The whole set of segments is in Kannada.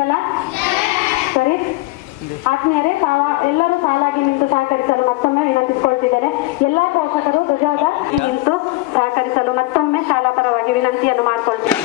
ಹೇಳ್ತೀರಲ್ಲ? ಸರಿ ಆತ್ಮೀಯರೇ, ಎಲ್ಲರೂ ಸಾಲಾಗಿ ನಿಂತು ಸಹಕರಿಸಲು ಮತ್ತೊಮ್ಮೆ ವಿನಂತಿಸಿಕೊಳ್ತಿದ್ದೇನೆ. ಎಲ್ಲಾ ಪೋಷಕರು ಧ್ವಜದ ನಿಂತು ಸಹಕರಿಸಲು ಮತ್ತೊಮ್ಮೆ ಶಾಲಾ ಪರವಾಗಿ ವಿನಂತಿಯನ್ನು ಮಾಡಿಕೊಳ್ತೇನೆ.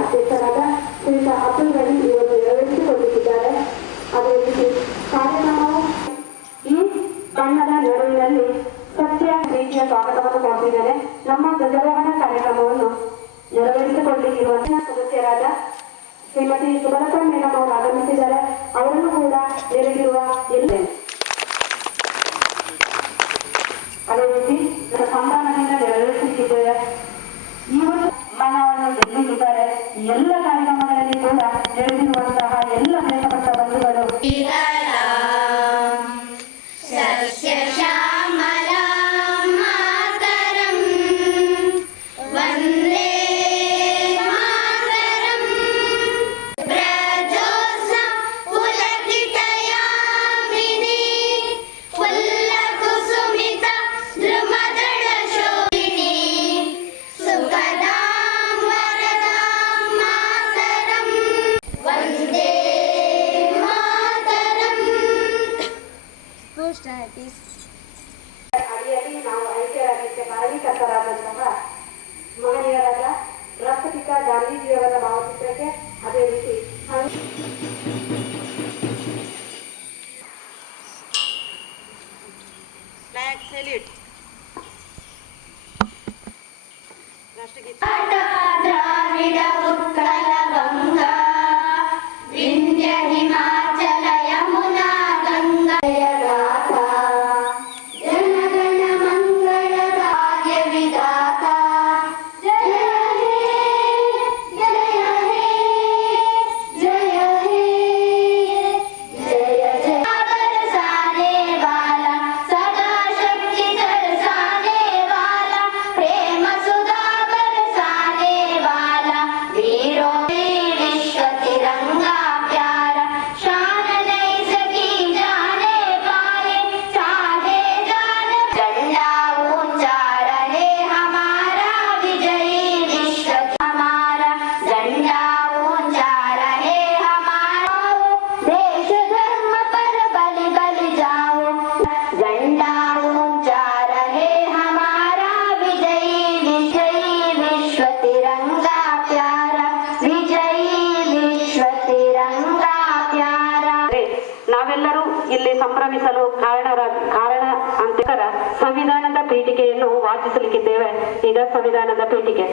ಅಧ್ಯಕ್ಷರಾದ ಶ್ರೀಯುತ ಅಬ್ದುಲ್ ಗನಿ ಇವರು ನೆರವೇರಿಸಿಕೊಳ್ಳುತ್ತಿದ್ದಾರೆ. ಅದೇ ರೀತಿ ಕಾರ್ಯಕ್ರಮವು ಈ ಬಣ್ಣದ ನೆರವಿನಲ್ಲಿ ಸತ್ಯ ರೀತಿಯ ಸ್ವಾಗತವನ್ನು ಕೊಟ್ಟಿದ್ದೇನೆ. ನಮ್ಮ ಧ್ವಜಾರೋಹಣ ಕಾರ್ಯಕ್ರಮವನ್ನು ನೆರವೇರಿಸಿಕೊಳ್ಳಲಿರುವಂತಹ ಸದಸ್ಯರಾದ ಶ್ರೀಮತಿ ಸುಭಲತಾ ಮೇಡಮ್ ಅವರು ಆಗಮಿಸಿದ್ದಾರೆ. ಅವರನ್ನು ಕೂಡ ನೆರವಿರುವ ಎಲ್ಲೇ ಅದೇ ರೀತಿ ಸಂಭ್ರಮದಿಂದ ನೆರವೇರಿಸುತ್ತಿದ್ದೇವೆ. ಇವರು ಮನವನ್ನು ಗೆಲ್ಲಿದ್ದಾರೆ. ಎಲ್ಲ ಕಾರ್ಯಕ್ರಮಗಳಲ್ಲಿ ಕೂಡ ನಡೆದಿರುವಂತಹ ಎಲ್ಲ ಪ್ರೇಮಪಟ್ಟ ಬಂಧುಗಳು ಅಡಿಯಲ್ಲಿ ನಾವು ಐಕ್ಯರಾಗಲಿಕ್ಕೆ ಕಾರಣೀಕರ್ತರಾದಂತಹ ಮಹನೀಯರಾದ ರಾಷ್ಟ್ರಪಿತ ಗಾಂಧೀಜಿಯವರ ಭಾವಚಿತ್ರಕ್ಕೆ ಅದೇ ರೀತಿ ರಾಷ್ಟ್ರಗೀತೆ ನಾವೆಲ್ಲರೂ ಇಲ್ಲಿ ಸಂಭ್ರಮಿಸಲು ಕಾರಣ ಅಂತರ ಸಂವಿಧಾನದ ಪೀಠಿಕೆಯನ್ನು ವಾಚಿಸಲಿಕ್ಕಿದ್ದೇವೆ. ಈಗ ಸಂವಿಧಾನದ ಪೀಠಿಕೆ.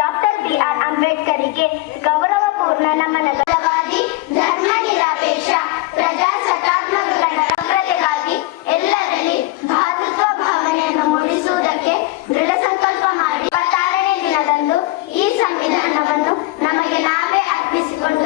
ಡಾಕ್ಟರ್ BR ಅಂಬೇಡ್ಕರ್ಗೆ ಗೌರವಪೂರ್ಣ ನಮನವಾದಿ ಧರ್ಮ ನಿರಪೇಕ್ಷ ಪ್ರಜಾಸತ್ತಾತ್ಮಕ ಗಣತಂತ್ರತೆಗಾಗಿ ಎಲ್ಲರಲ್ಲಿ ಭಾತೃತ್ವ ಭಾವನೆಯನ್ನು ಮೂಡಿಸುವುದಕ್ಕೆ ದೃಢ ಸಂಕಲ್ಪ ಮಾಡಿ 26ನೇ ದಿನದಂದು ಈ ಸಂವಿಧಾನವನ್ನು ನಮಗೆ ನಾವೇ ಅರ್ಪಿಸಿಕೊಂಡು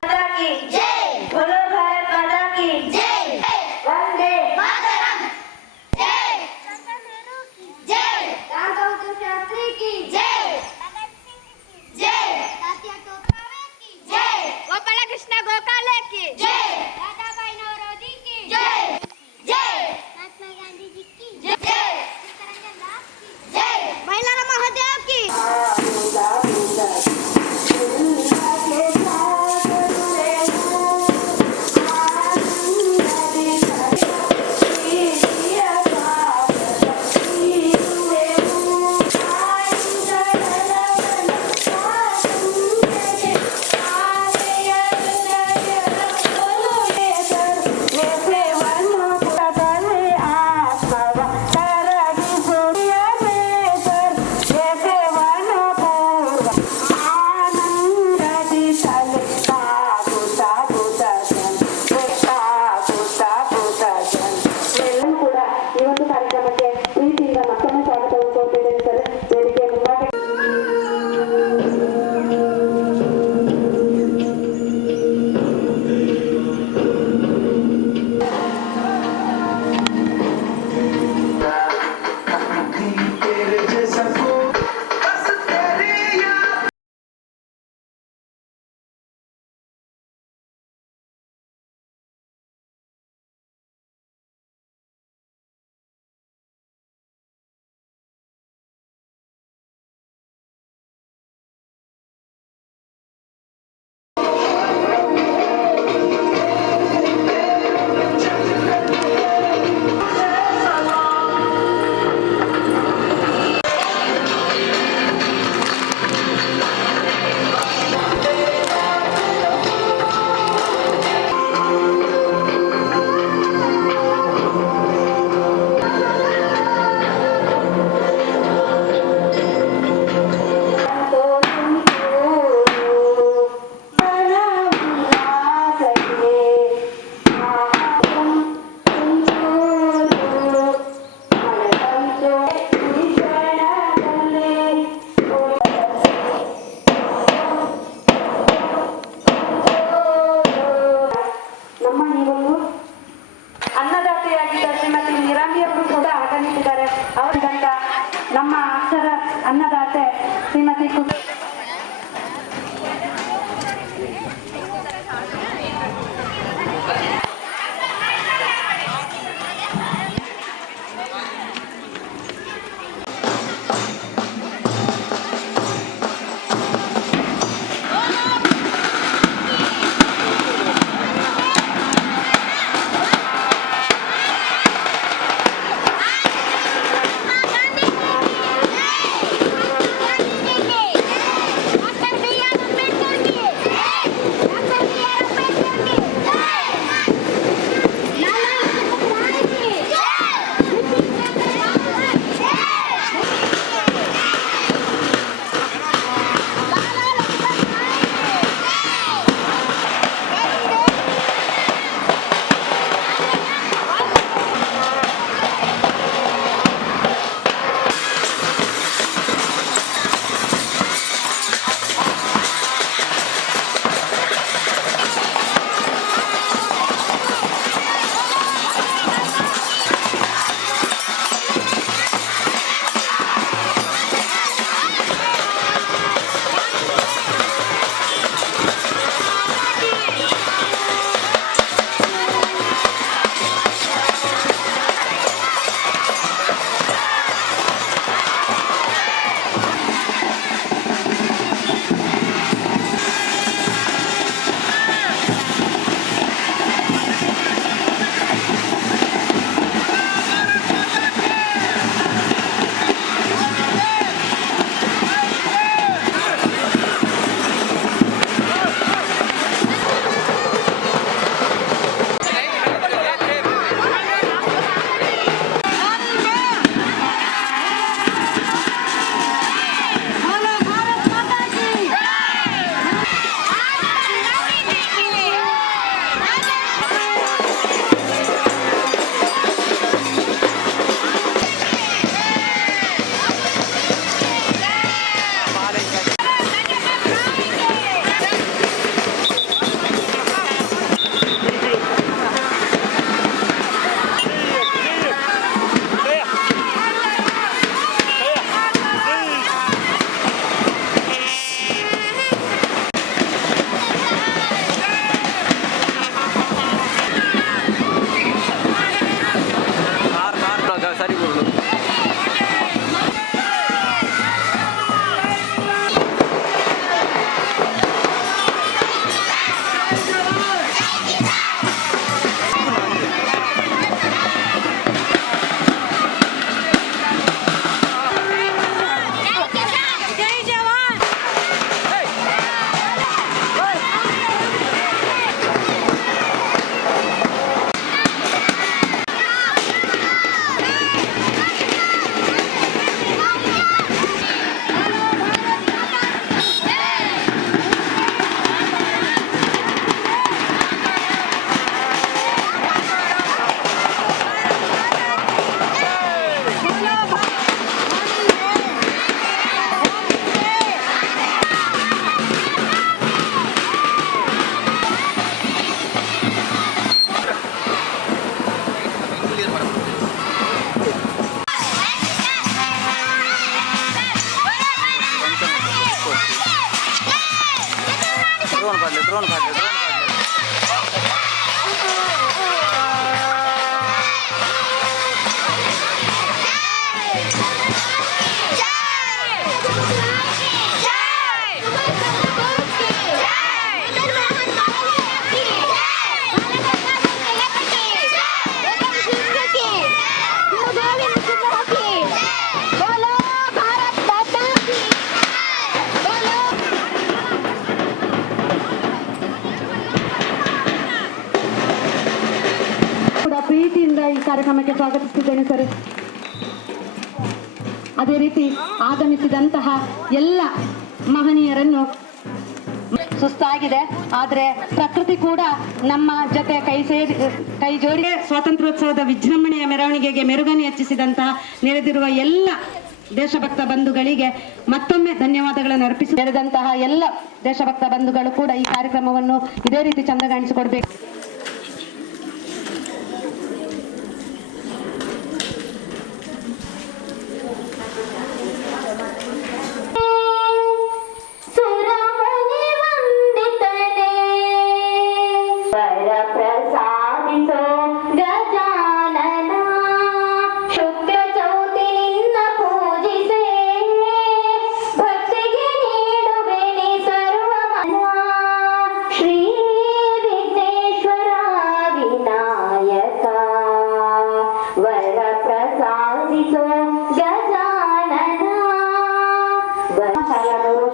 ಪ್ರೀತಿಯಿಂದ ಈ ಕಾರ್ಯಕ್ರಮಕ್ಕೆ ಸ್ವಾಗತಿಸುತ್ತಿದ್ದೇನೆ ಸರ್. ಅದೇ ರೀತಿ ಆಗಮಿಸಿದಂತಹ ಎಲ್ಲ ಮಹನೀಯರನ್ನು ಸುಸ್ತಾಗಿದೆ, ಆದರೆ ಪ್ರಕೃತಿ ಕೂಡ ನಮ್ಮ ಜೊತೆ ಕೈ ಜೋಡಿ ಸ್ವಾತಂತ್ರ್ಯೋತ್ಸವದ ವಿಜೃಂಭಣೆಯ ಮೆರವಣಿಗೆಗೆ ಮೆರುಗನ್ನು ಹೆಚ್ಚಿಸಿದಂತಹ ನೆರೆದಿರುವ ಎಲ್ಲ ದೇಶಭಕ್ತ ಬಂಧುಗಳಿಗೆ ಮತ್ತೊಮ್ಮೆ ಧನ್ಯವಾದಗಳನ್ನು ಅರ್ಪಿಸಿ ನೆರೆದಂತಹ ಎಲ್ಲ ದೇಶಭಕ್ತ ಬಂಧುಗಳು ಕೂಡ ಈ ಕಾರ್ಯಕ್ರಮವನ್ನು ಇದೇ ರೀತಿ ಚಂದಗಾಣಿಸಿಕೊಡ್ಬೇಕು.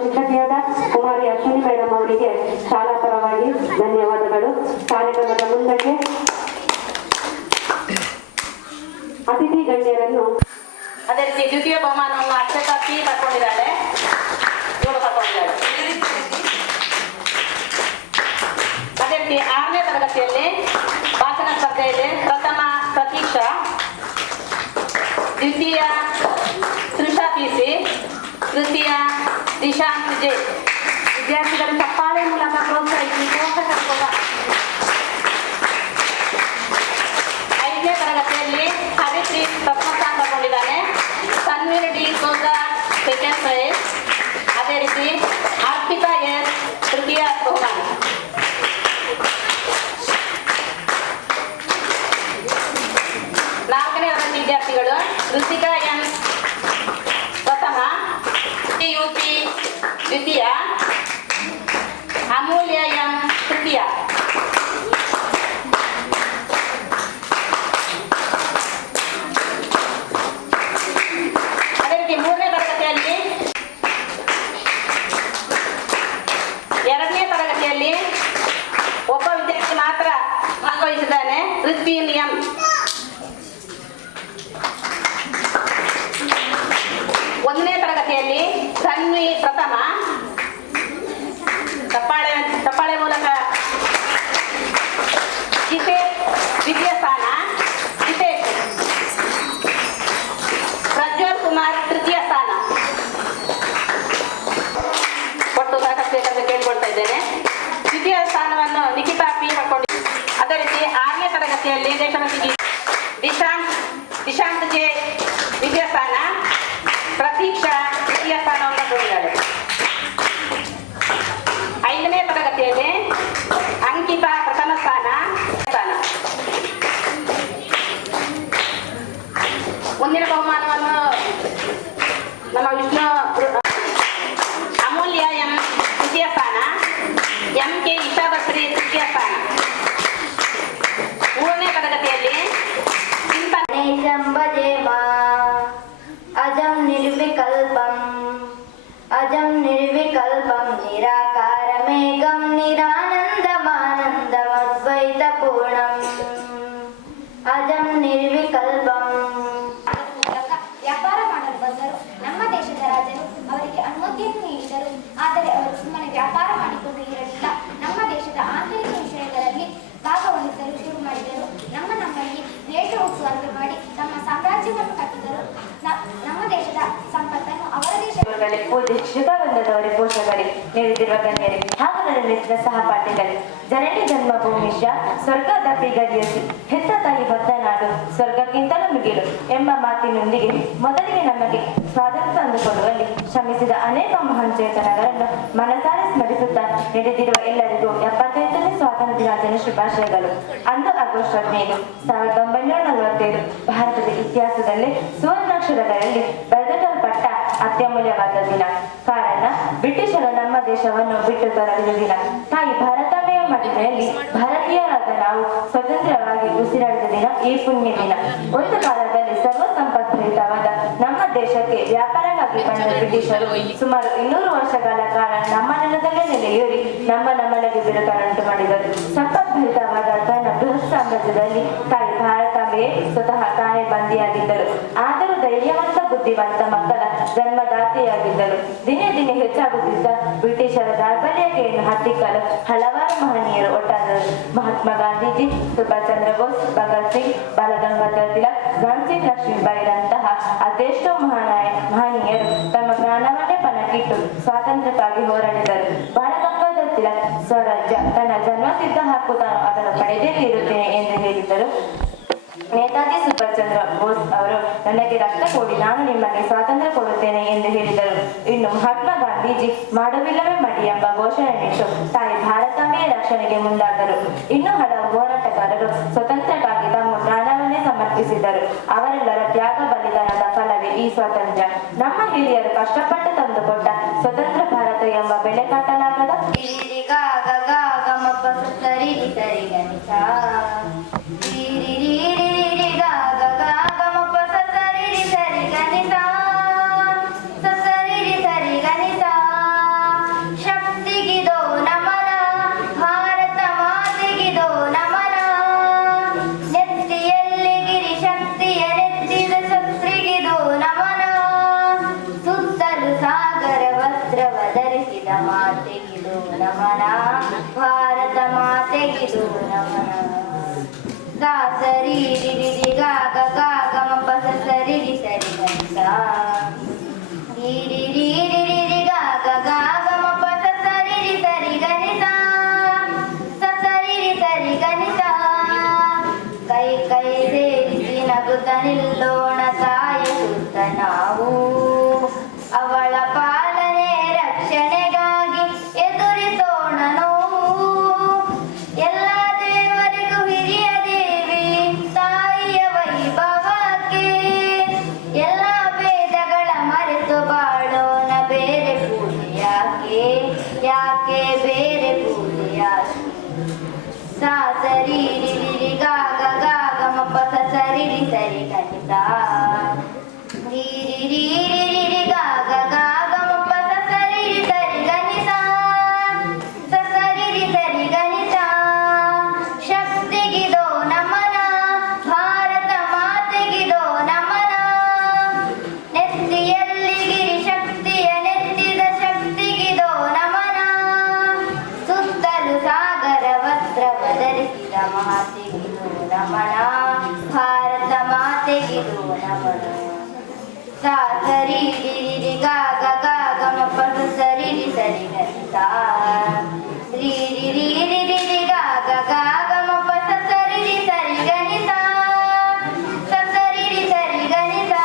ಶಿಕ್ಷಕಿಯಾದ ಕುಮಾರಿ ಅಶ್ವಿನಿ ಮೇಡಮ್ ಅವರಿಗೆ ಶಾಲಾ ಪರವಾಗಿ ಧನ್ಯವಾದಗಳು. ಕಾರ್ಯಕ್ರಮದ ಮುಂದಕ್ಕೆ ಅತಿಥಿ ಗಣ್ಯರನ್ನು ಅದೇ ರೀತಿ ದ್ವಿತೀಯ ಬಹುಮಾನವನ್ನು ಅಕ್ಷತಾ ಪಿ ಪಡ್ಕೊಂಡಿದ್ದಾಳೆ, ಇವಳು ಪಡ್ಕೊಂಡಿದ್ದಾಳೆ. ಅದೇ ರೀತಿ 6ನೇ ತರಗತಿಯಲ್ಲಿ ಭಾಷಣ ಸ್ಪರ್ಧೆಯಲ್ಲಿ ಪ್ರಥಮ ಪ್ರತೀಕ್ಷಾ, ದ್ವಿತೀಯ ತ್ರಿಷಾ ಪಿಸಿ, ತೃತೀಯ ದಿಶಾಂತ್ ಜೆ. ವಿದ್ಯಾರ್ಥಿಗಳ ಚಪ್ಪಾಳೆ ಮೂಲಕ ಪ್ರೋತ್ಸಾಹಿಸಿ ಪೋಷಕರು ಕೂಡ. 5ನೇ ತರಗತಿಯಲ್ಲಿ ಹರಿಶ್ರೀ ಪ್ರಥಮ ಸ್ಥಾನ ತಗೊಂಡಿದ್ದಾನೆ, Tanveer D'Souza second prize, ಅದೇ ರೀತಿ ಅರ್ಪಿತಾ ಎಸ್ ತೃತೀಯ ಬಹುಮಾನ. 4ನೇ ತರಗತಿ ವಿದ್ಯಾರ್ಥಿಗಳು ಋತಿಕಾ ಎಂ ಪ್ರಥಮ, ಯುಪಿ ದ್ವಿತೀಯ, ಅಮೂಲ್ಯ ಎಂ ತೃತೀಯ. ಅದೇ ರೀತಿ 3ನೇ ತರಗತಿಯಲ್ಲಿ 2ನೇ ತರಗತಿಯಲ್ಲಿ ಒಬ್ಬ ವಿದ್ಯಾರ್ಥಿ ಮಾತ್ರ ಭಾಗವಹಿಸಿದ್ದಾನೆ, ಋತ್ವಿನ್ ಎಂ. 1ನೇ ತರಗತಿಯಲ್ಲಿ ತನ್ವಿ ಪ್ರಥಮ, ತಪ್ಪಾಳೆ ಮೂಲಕ ಜಿತೇಶ್ ದ್ವಿತೀಯ ಸ್ಥಾನ, ಜಿತೇಶ್. ಪ್ರಜ್ವಲ್ ಕುಮಾರ್ ತೃತೀಯ ಸ್ಥಾನ. ಒಟ್ಟು ಸಾಕಷ್ಟು ಕೇಳಿಕೊಳ್ತಾ ಇದ್ದೇನೆ. ದ್ವಿತೀಯ ಸ್ಥಾನವನ್ನು ನಿಖಿತಾ ಪಿ ಪಡ್ಕೊಂಡಿದ್ದಾರೆ. ಅದೇ ರೀತಿ 6ನೇ ತರಗತಿಯಲ್ಲಿ ದೇಶಭಕ್ತಿ ದಿಶಾಂತ್ ಜೆ ದ್ವಿತೀಯ ಸ್ಥಾನ, ಪ್ರತೀಕ್ಷಾ ತೃತೀಯ ಸ್ಥಾನವನ್ನು ಪಡೆದಿದ್ದಾಳೆ. 5ನೇ ತರಗತಿಯಲ್ಲಿ ಅಂಕಿತಾ ಪ್ರಥಮ ಸ್ಥಾನ. ಮುಂದಿನ ಬಹುಮಾನವನ್ನು ನಮ್ಮ ವಿಷ್ಣು ಅಮೂಲ್ಯ ಎಂ ತೃತೀಯ ಸ್ಥಾನ, MK ಇಶಾಬಶ್ರೀ ತೃತೀಯ ಸ್ಥಾನ. 3ನೇ ತರಗತಿಯಲ್ಲಿ ಅಜಂ ನಿರ್ವಿಕಲ್ಪಂ ನಿರಾಕಾರಮೇಕಂ ನಿರಾನಂದಮಾನಂದಮದ್ವೈತ ಪೂರ್ಣಂ. ಅಜಂ ನಿರ್ವಿಕಲ್ಪಂ. ವ್ಯಾಪಾರ ಮಾಡಲು ಬಂದರು. ನಮ್ಮ ದೇಶದ ರಾಜರು ಅವರಿಗೆ ಅನುಮತಿಯನ್ನು ನೀಡಿದರು, ಆದರೆ ಅವರು ಸುಮ್ಮನೆ ವ್ಯಾಪಾರ ಮಾಡಿಕೊಂಡು ಇರಲಿಲ್ಲ. ನಮ್ಮ ದೇಶದ ಆಂತರಿಕ ವಿಷಯಗಳಲ್ಲಿ ಭಾಗವಹಿಸಲು ಶುರು ಮಾಡಿದರು. ನಮ್ಮಲ್ಲಿ ದ್ವೇಷ ಹುಟ್ಟುವಂತೆ ಮಾಡಿ ತಮ್ಮ ಸಾಮ್ರಾಜ್ಯವನ್ನು ಕಟ್ಟಿದರು. ನಮ್ಮ ದೇಶದ ಸಂಪತ್ತನ್ನು ಅವರ ದೇಶ ಪೂಜಿತ ಬಂದದವರೇ, ಪೋಷಕರೇ, ನೀಡುತ್ತಿರುವ ಗಣ್ಯರೇ ಹಾಗೂ ನನ್ನ ನೆಚ್ಚಿನ ಸಹಪಾಠಿಗಳೇ, ಜನನಿ ಜನ್ಮಭೂಮಿಶ ಸ್ವರ್ಗದ ಪಿಗಡಿಯಸಿ ಹೆತ್ತ ತಾಯಿ ಬದ್ದ ನಾಡು ಸ್ವರ್ಗಕ್ಕಿಂತಲೂ ಮಿಗಿಲು ಎಂಬ ಮಾತಿನೊಂದಿಗೆ ಮೊದಲಿಗೆ ನಮಗೆ ಸ್ವಾತಂತ್ರ್ಯ ತಂದುಕೊಡುವಲ್ಲಿ ಶ್ರಮಿಸಿದ ಅನೇಕ ಮಹಾನ್ ಚೇತನಗಳನ್ನು ಮನಸಾರೆ ಸ್ಮರಿಸುತ್ತಾ ನಡೆದಿರುವ ಎಲ್ಲರಿಗೂ 78ನೇ ಸ್ವಾತಂತ್ರ್ಯ ದಿನಾಚರಣೆ ಶುಭಾಶಯಗಳು. ಅಂದು ಆಗಸ್ಟ್ 15, 1945 ಭಾರತದ ಇತಿಹಾಸದಲ್ಲಿ ಸುವರ್ಣಾಕ್ಷರಗಳಲ್ಲಿ ಬರೆದಿಡಲ್ಪಟ್ಟ ಅತ್ಯಮೂಲ್ಯವಾದ ದಿನ. ಕಾರಣ ಬ್ರಿಟಿಷರು ನಮ್ಮ ದೇಶವನ್ನು ಬಿಟ್ಟು ತೊಲಗಿದ ದಿನ. ತಾಯಿ ಭಾರತಾಂಬೆಯ ಮಡಿಲೆಯಲ್ಲಿ ಭಾರತೀಯರಾದ ನಾವು ಸ್ವತಂತ್ರವಾಗಿ ಉಸಿರಾಡಿದ ದಿನ ಈ ಪುಣ್ಯ ದಿನ. ಒಂದು ಕಾಲದಲ್ಲಿ ಸರ್ವ ಸಂಪದ್ಭರಿತವಾದ ನಮ್ಮ ದೇಶಕ್ಕೆ ವ್ಯಾಪಾರಕ್ಕಾಗಿ ಬಂದ ಬ್ರಿಟಿಷರು ಸುಮಾರು 200 ವರ್ಷಗಳ ಕಾಲ ನಮ್ಮ ನೆಲದಲ್ಲೇ ನೆಲೆಯೂರಿ ನಮ್ಮೊಳಗೆ ಬಿರುಕನ್ನುಂಟು ಮಾಡಿದರು. ಸಂಪದ್ಭರಿತವಾದ ತನ್ನ ಬೃಹತ್ ಸಾಮ್ರಾಜ್ಯದಲ್ಲಿ ತಾಯಿ ಭಾರತಾಂಬೆಯೇ ಸ್ವತಃ ತಾನೇ ಬಂದಿಯಾಗಿದ್ದರು. ಆದರೂ ಧೈರ್ಯವಂತ ಬುದ್ಧಿವಂತ ಮಕ್ಕಳ ಜನ್ಮದಾತೆಯಾಗಿದ್ದರು. ದಿನೇ ದಿನೇ ಹೆಚ್ಚಾಗುತ್ತಿದ್ದ ಬ್ರಿಟಿಷರ ದೌರ್ಬಲ್ಯತೆಯನ್ನು ಹತ್ತಿಕ್ಕಲು ಹಲವಾರು ಮಹನೀಯರು ಒಟ್ಟಾದರು. ಮಹಾತ್ಮ ಗಾಂಧೀಜಿ, ಸುಭಾಷ್ ಚಂದ್ರ ಬೋಸ್, ಭಗತ್ ಸಿಂಗ್, ಬಾಲಗಂಗಾಧರ ತಿಲಕ್, ಝಾನ್ಸಿ ಲಕ್ಷ್ಮೀಬಾಯಿರಂತಹ ಅದೆಷ್ಟೋ ಮಹನೀಯರು ತಮ್ಮ ಪ್ರಾಣವನ್ನೇ ಪಣಕ್ಕಿಟ್ಟು ಸ್ವಾತಂತ್ರ್ಯಕ್ಕಾಗಿ ಹೋರಾಡಿದರು. ಬಾಲಗಂಗಾಧರ ತಿಲಕ್ ಸ್ವರಾಜ್ಯ ತನ್ನ ಜನ್ಮಸಿದ್ಧ ಹಕ್ಕು, ತಾನು ಅದನ್ನು ಪಡೆದೇ ಇರುತ್ತೇನೆ ಎಂದು ಹೇಳಿದ್ದರು. ನೇತಾಜಿ ಸುಭಾಷ್ ಚಂದ್ರ ಬೋಸ್ ಅವರು ನನಗೆ ರಕ್ತ ಕೊಡಿ, ನಾನು ನಿಮಗೆ ಸ್ವಾತಂತ್ರ್ಯ ಕೊಡುತ್ತೇನೆ ಎಂದು ಹೇಳಿದರು. ಇನ್ನು ಮಹಾತ್ಮ ಗಾಂಧೀಜಿ ಮಾಡುವಿಲ್ಲವೇ ಮಡಿ ಎಂಬ ಘೋಷಣೆಯಿಟ್ಟು ತಾಯಿ ಭಾರತಾಂಬೆಯ ರಕ್ಷಣೆಗೆ ಮುಂದಾದರು. ಇನ್ನು ಹಲವು ಹೋರಾಟಗಾರರು ಸ್ವತಂತ್ರಕ್ಕಾಗಿ ತಮ್ಮ ಪ್ರಾಣವನ್ನೇ ಸಮರ್ಪಿಸಿದರು. ಅವರೆಲ್ಲರ ತ್ಯಾಗ ಬಲಿದಾನದ ಫಲವೇ ಈ ಸ್ವಾತಂತ್ರ್ಯ. ನಮ್ಮ ಹಿರಿಯರು ಕಷ್ಟಪಟ್ಟು ತಂದುಕೊಟ್ಟ ಸ್ವತಂತ್ರ ಭಾರತ ಎಂಬ ಬೆಲೆ ಕಟ್ಟಲಾಗದ ಶಕ್ತಿಗಿದೋ ನಮನ, ಭಾರತ ಮಾತೆಗಿದೋ ನಮನ, ನೆತ್ತಿಯಲ್ಲಿ ಗಿರಿ ಶಕ್ತಿಯ ನೆತ್ತಿದ ಶಸ್ತ್ರಿಗಿದೋ ನಮನ, ಸುತ್ತಲೂ ಸಾಗರ ವಸ್ತ್ರವ ಧರಿಸಿದ ಮಾತೆಗಿದೋ ನಮನ, ಭಾರತ ಮಾತೆಗಿದೋ ನಮನ. ಗಾ ಸರಿ ರಿ ರಿ ರಿ ಗಾ ಗ ಗಾ ಗ ಮ ಪ ಸ ಸ ರಿ ರಿ ಸ ರಿ ಗ ನಿ ಸಾ, ರಿ ರಿ ರಿ ರಿ ರಿ ರಿ ಗಾ ಗ ಗಾ ಗ ಮ ಪ ಸ ಸ ರಿ ರಿ ಸ ರಿ ಗ ನಿ ಸಾ, ಸ ಸ ರಿ ರಿ ಸ ರಿ ಗ ನಿ ಸಾ. ಕೈ ಕೈ ಸೇರಿಸಿ ನಗುತ್ತ ನಿಲ್ಲೋಣ ತಾಯಿ ಸುತ್ತ ನಾವು, ಅವಳ ಪಾಲನೆ ರಕ್ಷಣೆಗಾಗಿ ಎದುರಿಸೋಣ ನೋವು. ಎಲ್ಲ ದೇವರಿಗೂ ಹಿರಿಯ ದೇವಿ ತಾಯಿಯ ವೈಭವಕ್ಕೆ, ಎಲ್ಲ ಭೇದಗಳ ಮರೆತು ಬಾಳೋಣ ಬೇರೆ ಪೂಜೆ ಯಾಕೆ, ಯಾಕೆ ಬೇರೆ ಪೂಜೆ ಯಾಕೆ. ಸಾ ಸರಿ ರಿ ರಿ ರಿ ಗಾ ಗ ಗಾ ಗ ಮ ಪ ಸ ಸ ರಿ ರಿ ಸ ರಿ ಗ ನಿ ಸಾ, ರಿ ರಿ ರಿ ರಿ ರಿ ರಿ ಗಾ ಗ ಗಾ ಗ ಮ ಪ ಸ ಸ ರಿ ರಿ ಸ ರಿ ಗ ನಿ ಸಾ, ಸ ಸ ರಿ ರಿ ಸ ರಿ ಗ ನಿ ಸಾ. ಶಕ್ತಿಗಿದೋ ನಮನ, ಭಾರತ ಮಾತೆಗಿದೋ ನಮನ, ನೆತ್ತಿಯಲ್ಲಿ ಗಿರಿ ಶಕ್ತಿಯ ನೆತ್ತಿದ ಶಕ್ತಿಗಿದೋ ನಮನ, ಸುತ್ತಲೂ ಸಾಗರ ವಸ್ತ್ರವ ಧರಿಸಿದ ಮಾತೆಗಿದೋ ನಮನ, ಭಾರತ ಮಾತೆಗಿದೋ ನಮನ. ಸಾ ಸರಿ ರಿ ರಿ ರಿ ಗಾ ಗ ಗಾ ಗ ಮ ಪ ಸ ಸ ರಿ ರಿ ಸ ರಿ ಗ ನಿ ಸಾ, ರಿ ರಿ ರಿ ರಿ ರಿ ರಿ ಗಾ ಗ ಗಾ ಗ ಮ ಪ ಸ ಸ ರಿ ರಿ ಸ ರಿ ಗ ನಿ ಸಾ, ಸ ಸ ರಿ ರಿ ಸ ರಿ ಗ ನಿ ಸಾ,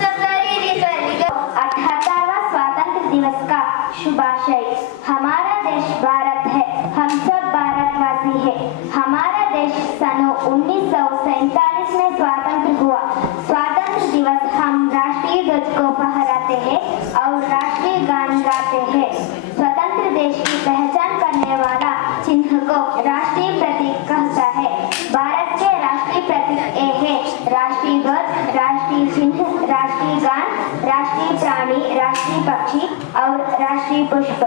ಸ ಸ ರಿ ರಿ ಸ ರಿ ಗ. 78वां स्वतंत्र दिवस का शुभाशय। हमारा देश भारत है, हम सब भारतवासी है। हमारा देश सन 1947 में स्वतंत्र हुआ। स्वतंत्र दिवस हम राष्ट्रीय ध्वज को फहराते हैं और राष्ट्रीय गान गाते हैं। स्वतंत्र देश की पहचान करने वाला चिन्ह को राष्ट्रीय प्रतीक कहता है। भारत के राष्ट्रीय प्रतीक ये है राष्ट्रीय ध्वज, राष्ट्रीय चिन्ह, राष्ट्रीय गान, राष्ट्रीय प्राणी, राष्ट्रीय पक्षी और राष्ट्रीय पुष्प।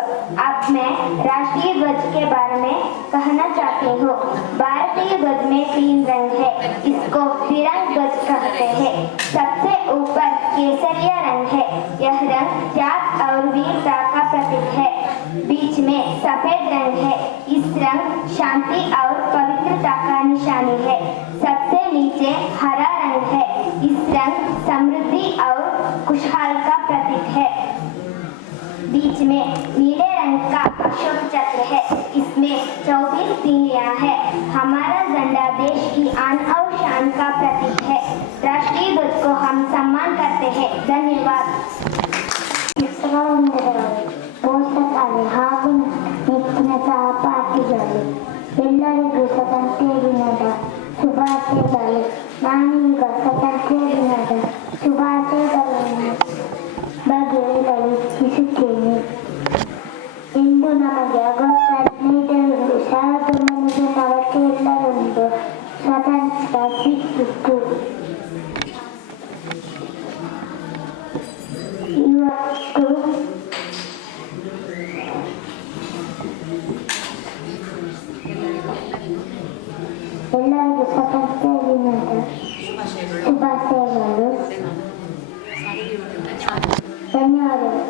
अब मैं राष्ट्रीय ध्वज के बारे में कहना चाहती हूँ। भारतीय ध्वज में 3 रंग है, इसको तिरंगा ध्वज कहते हैं। सबसे ऊपर केसरिया रंग है, यह रंग त्याग और वीरता का प्रतीक है। बीच में सफेद रंग है, इस रंग शांति और पवित्रता का निशानी है। सबसे नीचे हरा रंग है, इस रंग समृद्धि और खुशहाल का प्रतीक है। बीच में नीले रंग का अशोक चक्र है, इसमें 24 तीलियां है। हमारा झंडा देश की आन और शान का प्रतीक है। राष्ट्रीय ध्वज को हम सम्मान करते हैं। धन्यवाद। ಪೋಷಕರು ಹಾಗೂ ನೆಚ್ಚಿನ ಸಹಪಾಠಿಗಳು ಎಲ್ಲರಿಗೂ ಸ್ವಾತಂತ್ರ್ಯ ದಿನದ ಶುಭಾಶಯಗಳು. ನಾನೀಗ ಸ್ವಾತಂತ್ರ್ಯ ದಿನದ ಶುಭಾಶಯಗಳನ್ನು ಬಗ್ಗೆ ಹೇಳಲು ಇಚ್ಛಿಸುತ್ತೇನೆ. ಇಂದು ನಮಗೆ ಆಗಸ್ಟ್ 15ರಂದು 1947 ಸ್ವಾತಂತ್ರ್ಯ ಸಿಕ್ಕಿತ್ತು. ಇವತ್ತು ಎಲ್ಲರಿಗೂ ಸ್ವಾತಂತ್ರ್ಯ ದಿನದ ಶುಭಾಶಯಗಳು. ಧನ್ಯವಾದಗಳು.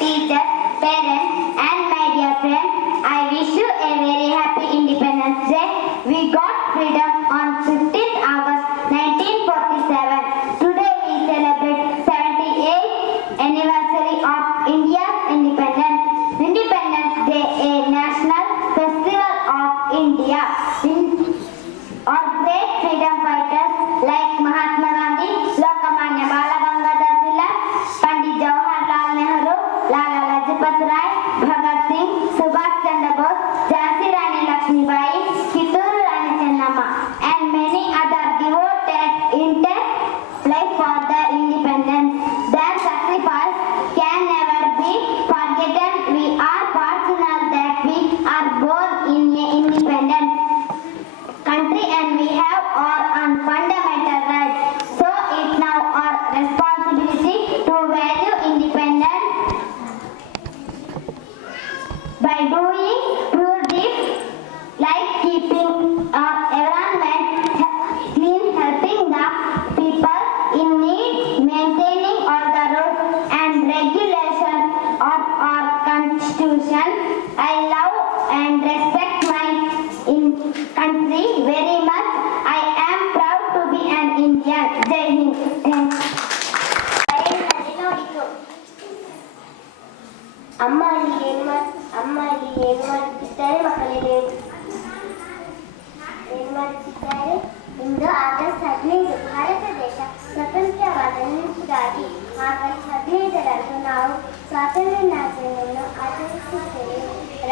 Teachers, parents, and my dear friends, I wish you a very happy Independence Day. We got freedom on 15th August 1947. Today we celebrate 78th anniversary of India's independence. Independence Day, a national festival of India. Our great freedom fighters like Mahatma Gandhi, Lokmanya Bala Gangadhar Tilak, Pandit Jawaharlal Nehru, Lala Lajpat Rai, Bhagat Singh, Subhash Chandra Bose, Jhansi Rani Lakshmibai, Kittur Rani Chennamma, and many other devoted intent life for the independence. Their sacrifice can never be forgotten. We are fortunate that we are born in an independent country and we have our own fundamental rights. So it's now our responsibility to value independence by doing true deeds like keeping our environment clean, helping the people in need, maintaining all the rules and regulations of our constitution. I love and respect my country very much. I am proud to be an Indian. Jai Hind. Thanks. ಅಮ್ಮ ಅಲ್ಲಿ ಏನು ಮಾಡ್ತಿದ್ದಾರೆ ಮಕ್ಕಳಿಗೆ ಏನು ಮಾಡ್ತಿದ್ದಾರೆ? ಇಂದು ಆಗಸ್ಟ್ 15 ಭಾರತ ದೇಶ ಸ್ವತಂತ್ರವಾದ ನೆನಪಿಗಾಗಿ ಆಗಸ್ಟ್ 15ರಂದು ನಾವು ಸ್ವಾತಂತ್ರ್ಯ ದಿನಾಚರಣೆಯನ್ನು ಆಚರಿಸುತ್ತೇವೆ.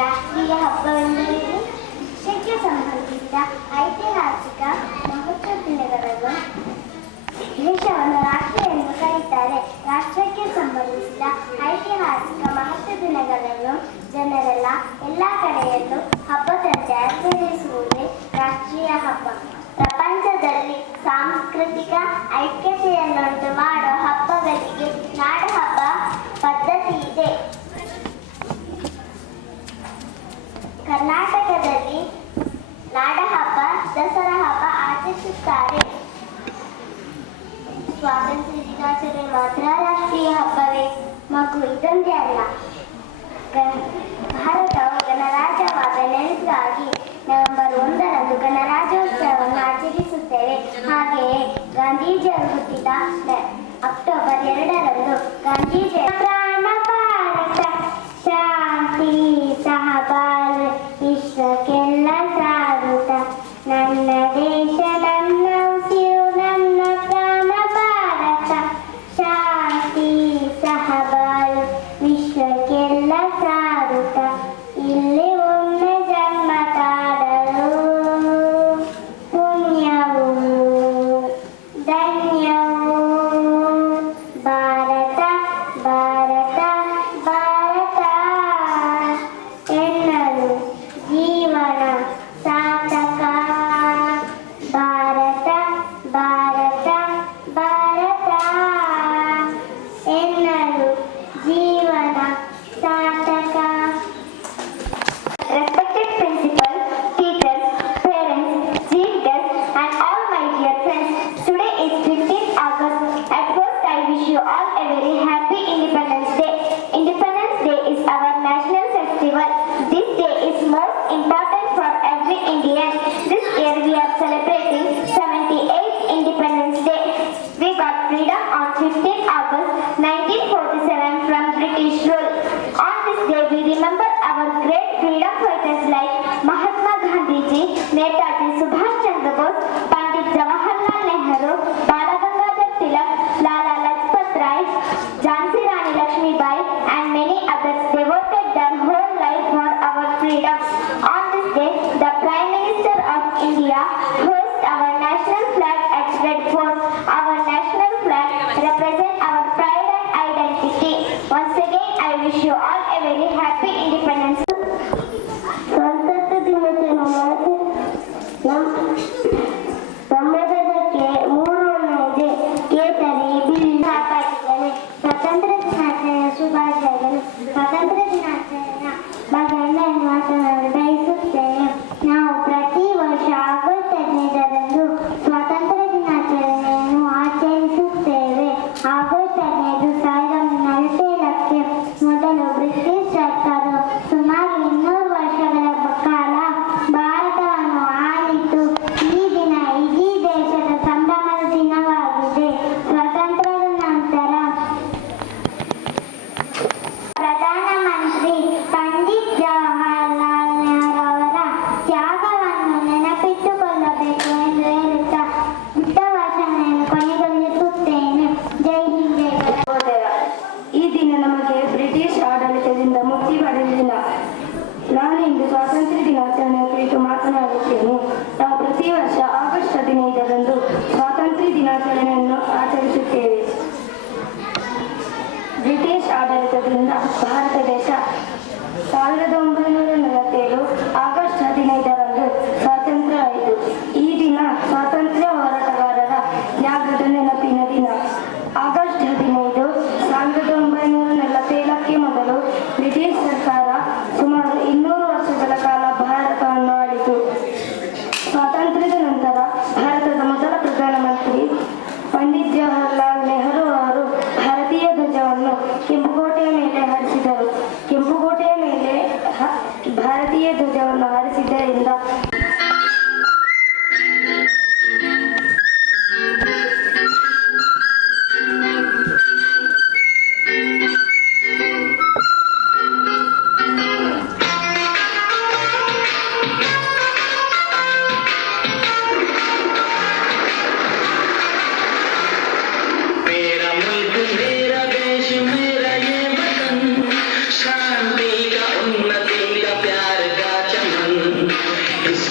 ರಾಷ್ಟ್ರೀಯ ಹಬ್ಬವೆಂದರೆ ಶಿಕ್ಷಣಕ್ಕೆ ಸಂಬಂಧಿಸಿದ ಐತಿಹಾಸಿಕ ಮಹತ್ವದ ದಿನಗಳನ್ನು ದೇಶವನ್ನು ರಾಷ್ಟ್ರ ಎಂದು ಕರೆಯುತ್ತಾರೆ. ರಾಷ್ಟ್ರಕ್ಕೆ ಸಂಬಂಧಿಸಿದ ಐತಿಹಾಸಿಕ ಮಹತ್ವದ ದಿನಗಳನ್ನು ಜನರೆಲ್ಲ ಎಲ್ಲ ಕಡೆಯಲ್ಲೂ ಹಬ್ಬದಂತೆ ಆಚರಿಸುವುದೇ ರಾಷ್ಟ್ರೀಯ ಹಬ್ಬ. ಪ್ರಪಂಚದಲ್ಲಿ ಸಾಂಸ್ಕೃತಿಕ ಐಕ್ಯತೆಯನ್ನುಂಟು ಮಾಡುವ ಹಬ್ಬಗಳಿಗೆ ನಾಡ ಹಬ್ಬ ಪದ್ಧತಿ ಇದೆ. ಕರ್ನಾಟಕದಲ್ಲಿ ನಾಡ ಹಬ್ಬ, ದಸರಾ ಹಬ್ಬ ಆಚರಿಸುತ್ತಾರೆ. ಸ್ವಾತಂತ್ರ್ಯ ದಿನಾಚರಣೆ ಮಾತ್ರ ರಾಷ್ಟ್ರೀಯ ಹಬ್ಬವೇ? ಮಗು, ಇದೊಂದೇ ಅಲ್ಲ. ಭಾರತವು ಗಣರಾಜ್ಯವಾದ ನೆನಪಿಗಾಗಿ ನವೆಂಬರ್ 1ರಂದು ಗಣರಾಜ್ಯೋತ್ಸವವನ್ನು ಆಚರಿಸುತ್ತೇವೆ. ಹಾಗೆಯೇ ಗಾಂಧೀಜಿಯವರು ಹುಟ್ಟಿದ ಅಕ್ಟೋಬರ್ 2ರಂದು ಗಾಂಧೀಜಿ ಪ್ರಾಣ ಭಾರತ ಶಾಂತಿ ಸಹಬಾಳ ವಿಶ್ವಕ್ಕೆಲ್ಲ ಸಾರುತ್ತ ನನ್ನ ದೇಶ ನನ್ನ ಉಸಿರು ನನ್ನ ಪ್ರಾಣ ಭಾರತ ಶಾಂತಿ ಸಹಬಾಳ ವಿಶ್ವಕ್ಕೆಲ್ಲ ಸಾರುತ್ತ ಇಲ್ಲಿ ಒಮ್ಮೆ ಜನ್ಮ ತಾಳಲು ಪುಣ್ಯವು ಧನ್ಯವು ಭಾರತ ಭಾರತ ಭಾರತ ಎನ್ನಲು ಜೀವನ ಸಾರ್ಥಕ. ಭಾರತ ಭಾರತ ಭಾರತ ಎನ್ನಲು ಜೀವನ ಸಾರ್ಥಕ. Respected principal, teachers, parents, chief guests, and all my dear friends, today is 15th August. At first, I wish you all a very happy Independence Day. Independence Day is our national festival. This day is most important for every Indian. This year, we are celebrating 78th Independence Day. We got freedom on 15th August 1947 from British rule. On this day, we India hoist our national flag at Red Fort. Our national flag represents our pride and identity. Once again, I wish you all a very happy Independence. ಸ್ವಾತಂತ್ರ್ಯ ದಿನಾಚರಣೆ ಮೂರನೇ ಕೇಸರಿ ಬಿಲ್ ಕಾಪಾಡಿದ್ದೇನೆ. ಸ್ವಾತಂತ್ರ್ಯ ದಿನಾಚರಣೆಯ ಶುಭಾಶಯಗಳು. ಸ್ವಾತಂತ್ರ್ಯ ದಿನಾಚರಣೆಯ ಬಗ್ಗೆ ಮಾತನಾಡಲು ಬಯಸುತ್ತೇನೆ. ನಾವು ಪ್ರತಿ ವರ್ಷ ಆಗಸ್ಟ್ 15ರಂದು ಸ್ವಾತಂತ್ರ್ಯ ದಿನಾಚರಣೆಯನ್ನು ಆಚರಿಸುತ್ತೇವೆ. ಆಗಸ್ಟ್ 15 1947ಕ್ಕೆ ಮೊದಲು ಬ್ರಿಟಿಷ್ ಸರ್ಕಾರವು ಸುಮಾರು 200 ವರ್ಷಗಳ ಕಾಲ ಭಾರತವನ್ನು ಆಳಿತು. ಈ ದಿನ ಇಡೀ ದೇಶದ ಸಂಭ್ರಮದ ದಿನವಾಗಿದೆ. ಸ್ವಾತಂತ್ರ್ಯದ ನಂತರ ಪ್ರಧಾನಮಂತ್ರಿ ಪಂಡಿತ್ ಜವಾಹರಲಾಲ್ ನೆಹರು ಅವರ ತ್ಯಾಗವನ್ನು ನೆನಪಿಟ್ಟುಕೊಳ್ಳಬೇಕು ಎಂದು ಹೇಳುತ್ತಾ ಬುದ್ಧ ಭಾಷಣೆಯನ್ನು ಕೊನೆಗೊಳಿಸುತ್ತೇನೆ. ಜೈ ಹಿಂದ್, ಜೈ ಭಾರತ್. ಈ ದಿನ ನಮಗೆ ಬ್ರಿಟಿಷ್ ಆಡಳಿತದಿಂದ ಮುಕ್ತಿ ಪಡೆದ ದಿನ. ನಾನು ಇಂದು ಸ್ವಾತಂತ್ರ್ಯ ದಿನಾಚರಣೆಯ ಕುರಿತು ಮಾತನಾಡುತ್ತೇನೆ. ನಾವು ಪ್ರತಿ ವರ್ಷ ಆಗಸ್ಟ್ 15ರಂದು ಸ್ವಾತಂತ್ರ್ಯ ದಿನಾಚರಣೆಯನ್ನು ಆಚರಿಸುತ್ತೇವೆ. ಬ್ರಿಟಿಷ್ ಆಡಳಿತದಿಂದ ಭಾರತ ದೇಶ 1947 ಆಗಸ್ಟ್ 15ರಂದು ಸ್ವಾತಂತ್ರ್ಯ ಆಯಿತು. ಈ ದಿನ ಸ್ವಾತಂತ್ರ್ಯ ಹೋರಾಟಗಾರರ ತ್ಯಾಗದ ನೆನಪಿನ ದಿನ. ಆಗಸ್ಟ್ 15 1947ಕ್ಕೆ ಮೊದಲು ಬ್ರಿಟಿಷ್ ಸರ್ಕಾರ ಸುಮಾರು 200 ವರ್ಷಗಳ ಕಾಲ ಭಾರತವನ್ನು ಆಳಿತು. ಸ್ವಾತಂತ್ರ್ಯದ ನಂತರ ಭಾರತದ ಮೊದಲ ಪ್ರಧಾನಮಂತ್ರಿ ಪಂಡಿತ್ ಜವಾಹರಲಾಲ್ ನೆಹರು ಅವರು ಭಾರತೀಯ ಧ್ವಜವನ್ನು ಕೆಂಪುಕೋಟೆಯ ಮೇಲೆ ಹಾರಿಸಿದರು. ಕೆಂಪುಕೋಟೆಯ ಮೇಲೆ ಭಾರತೀಯ ಧ್ವಜವನ್ನು ಹಾರಿಸಿದ್ದರಿಂದ मेरा मुल्क मेरा देश मेरा ये वतन, शांति का उन्नति का प्यार का चमन, इस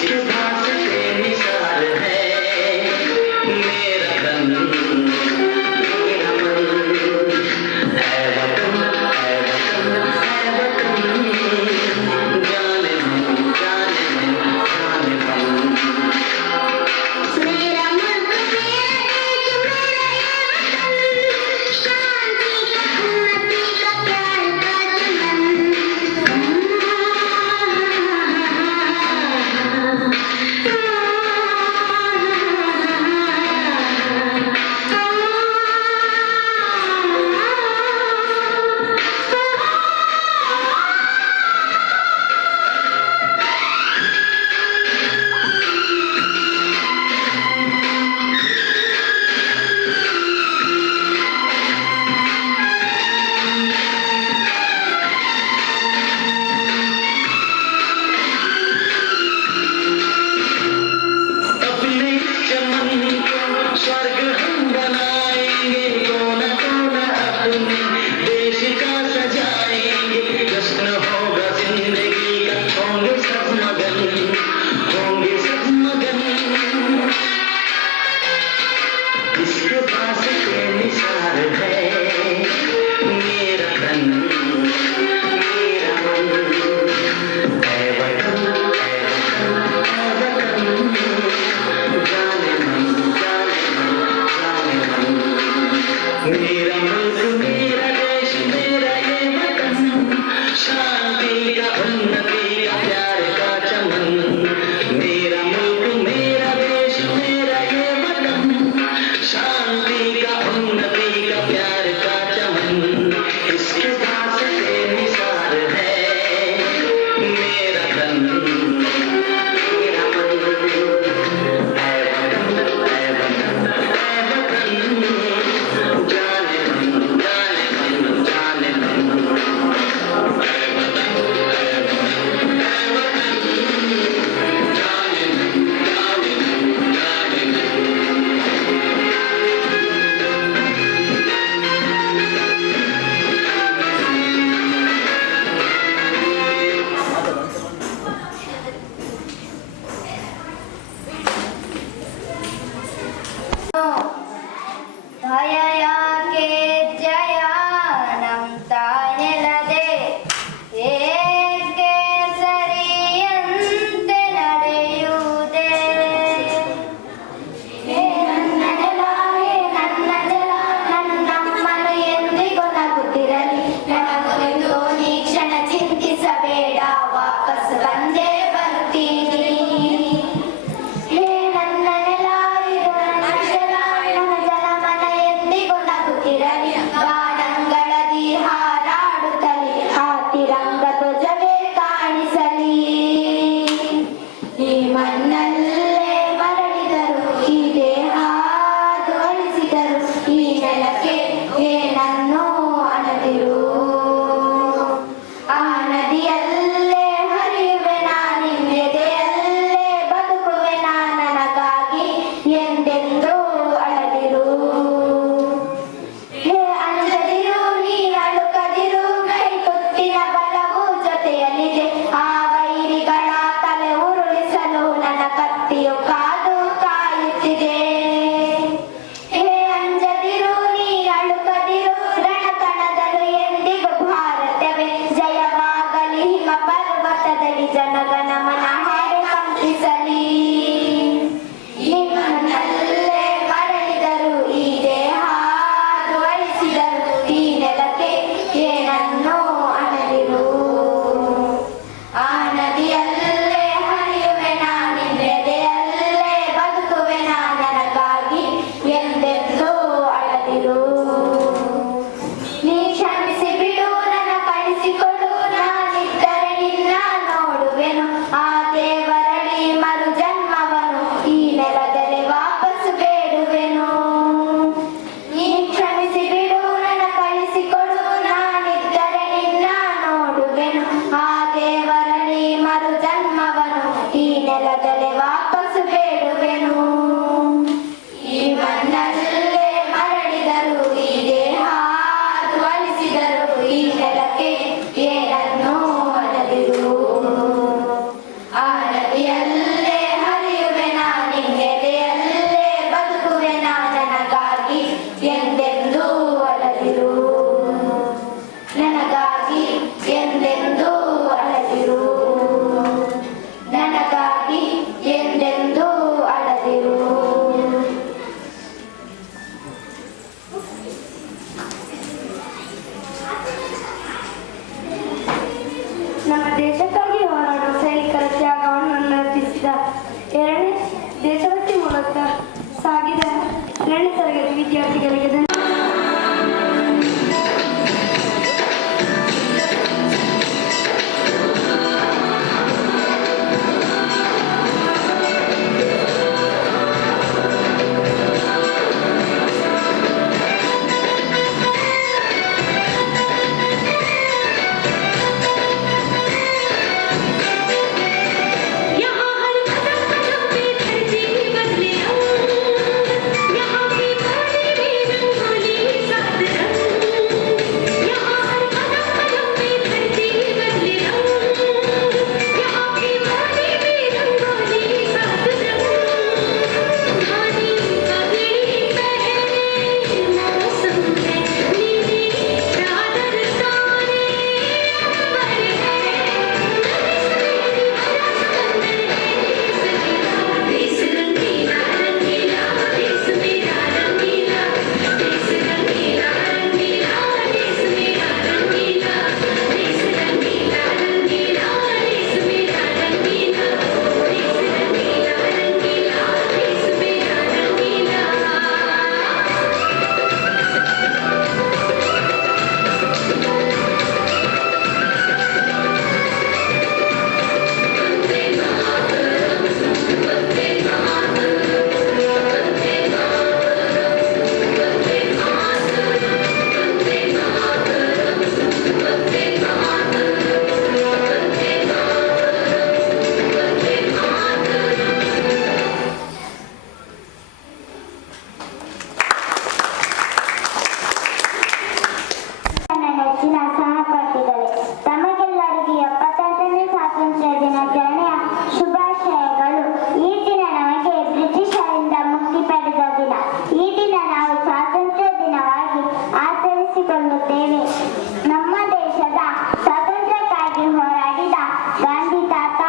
ಗಾಂಧಿ ತಾತ,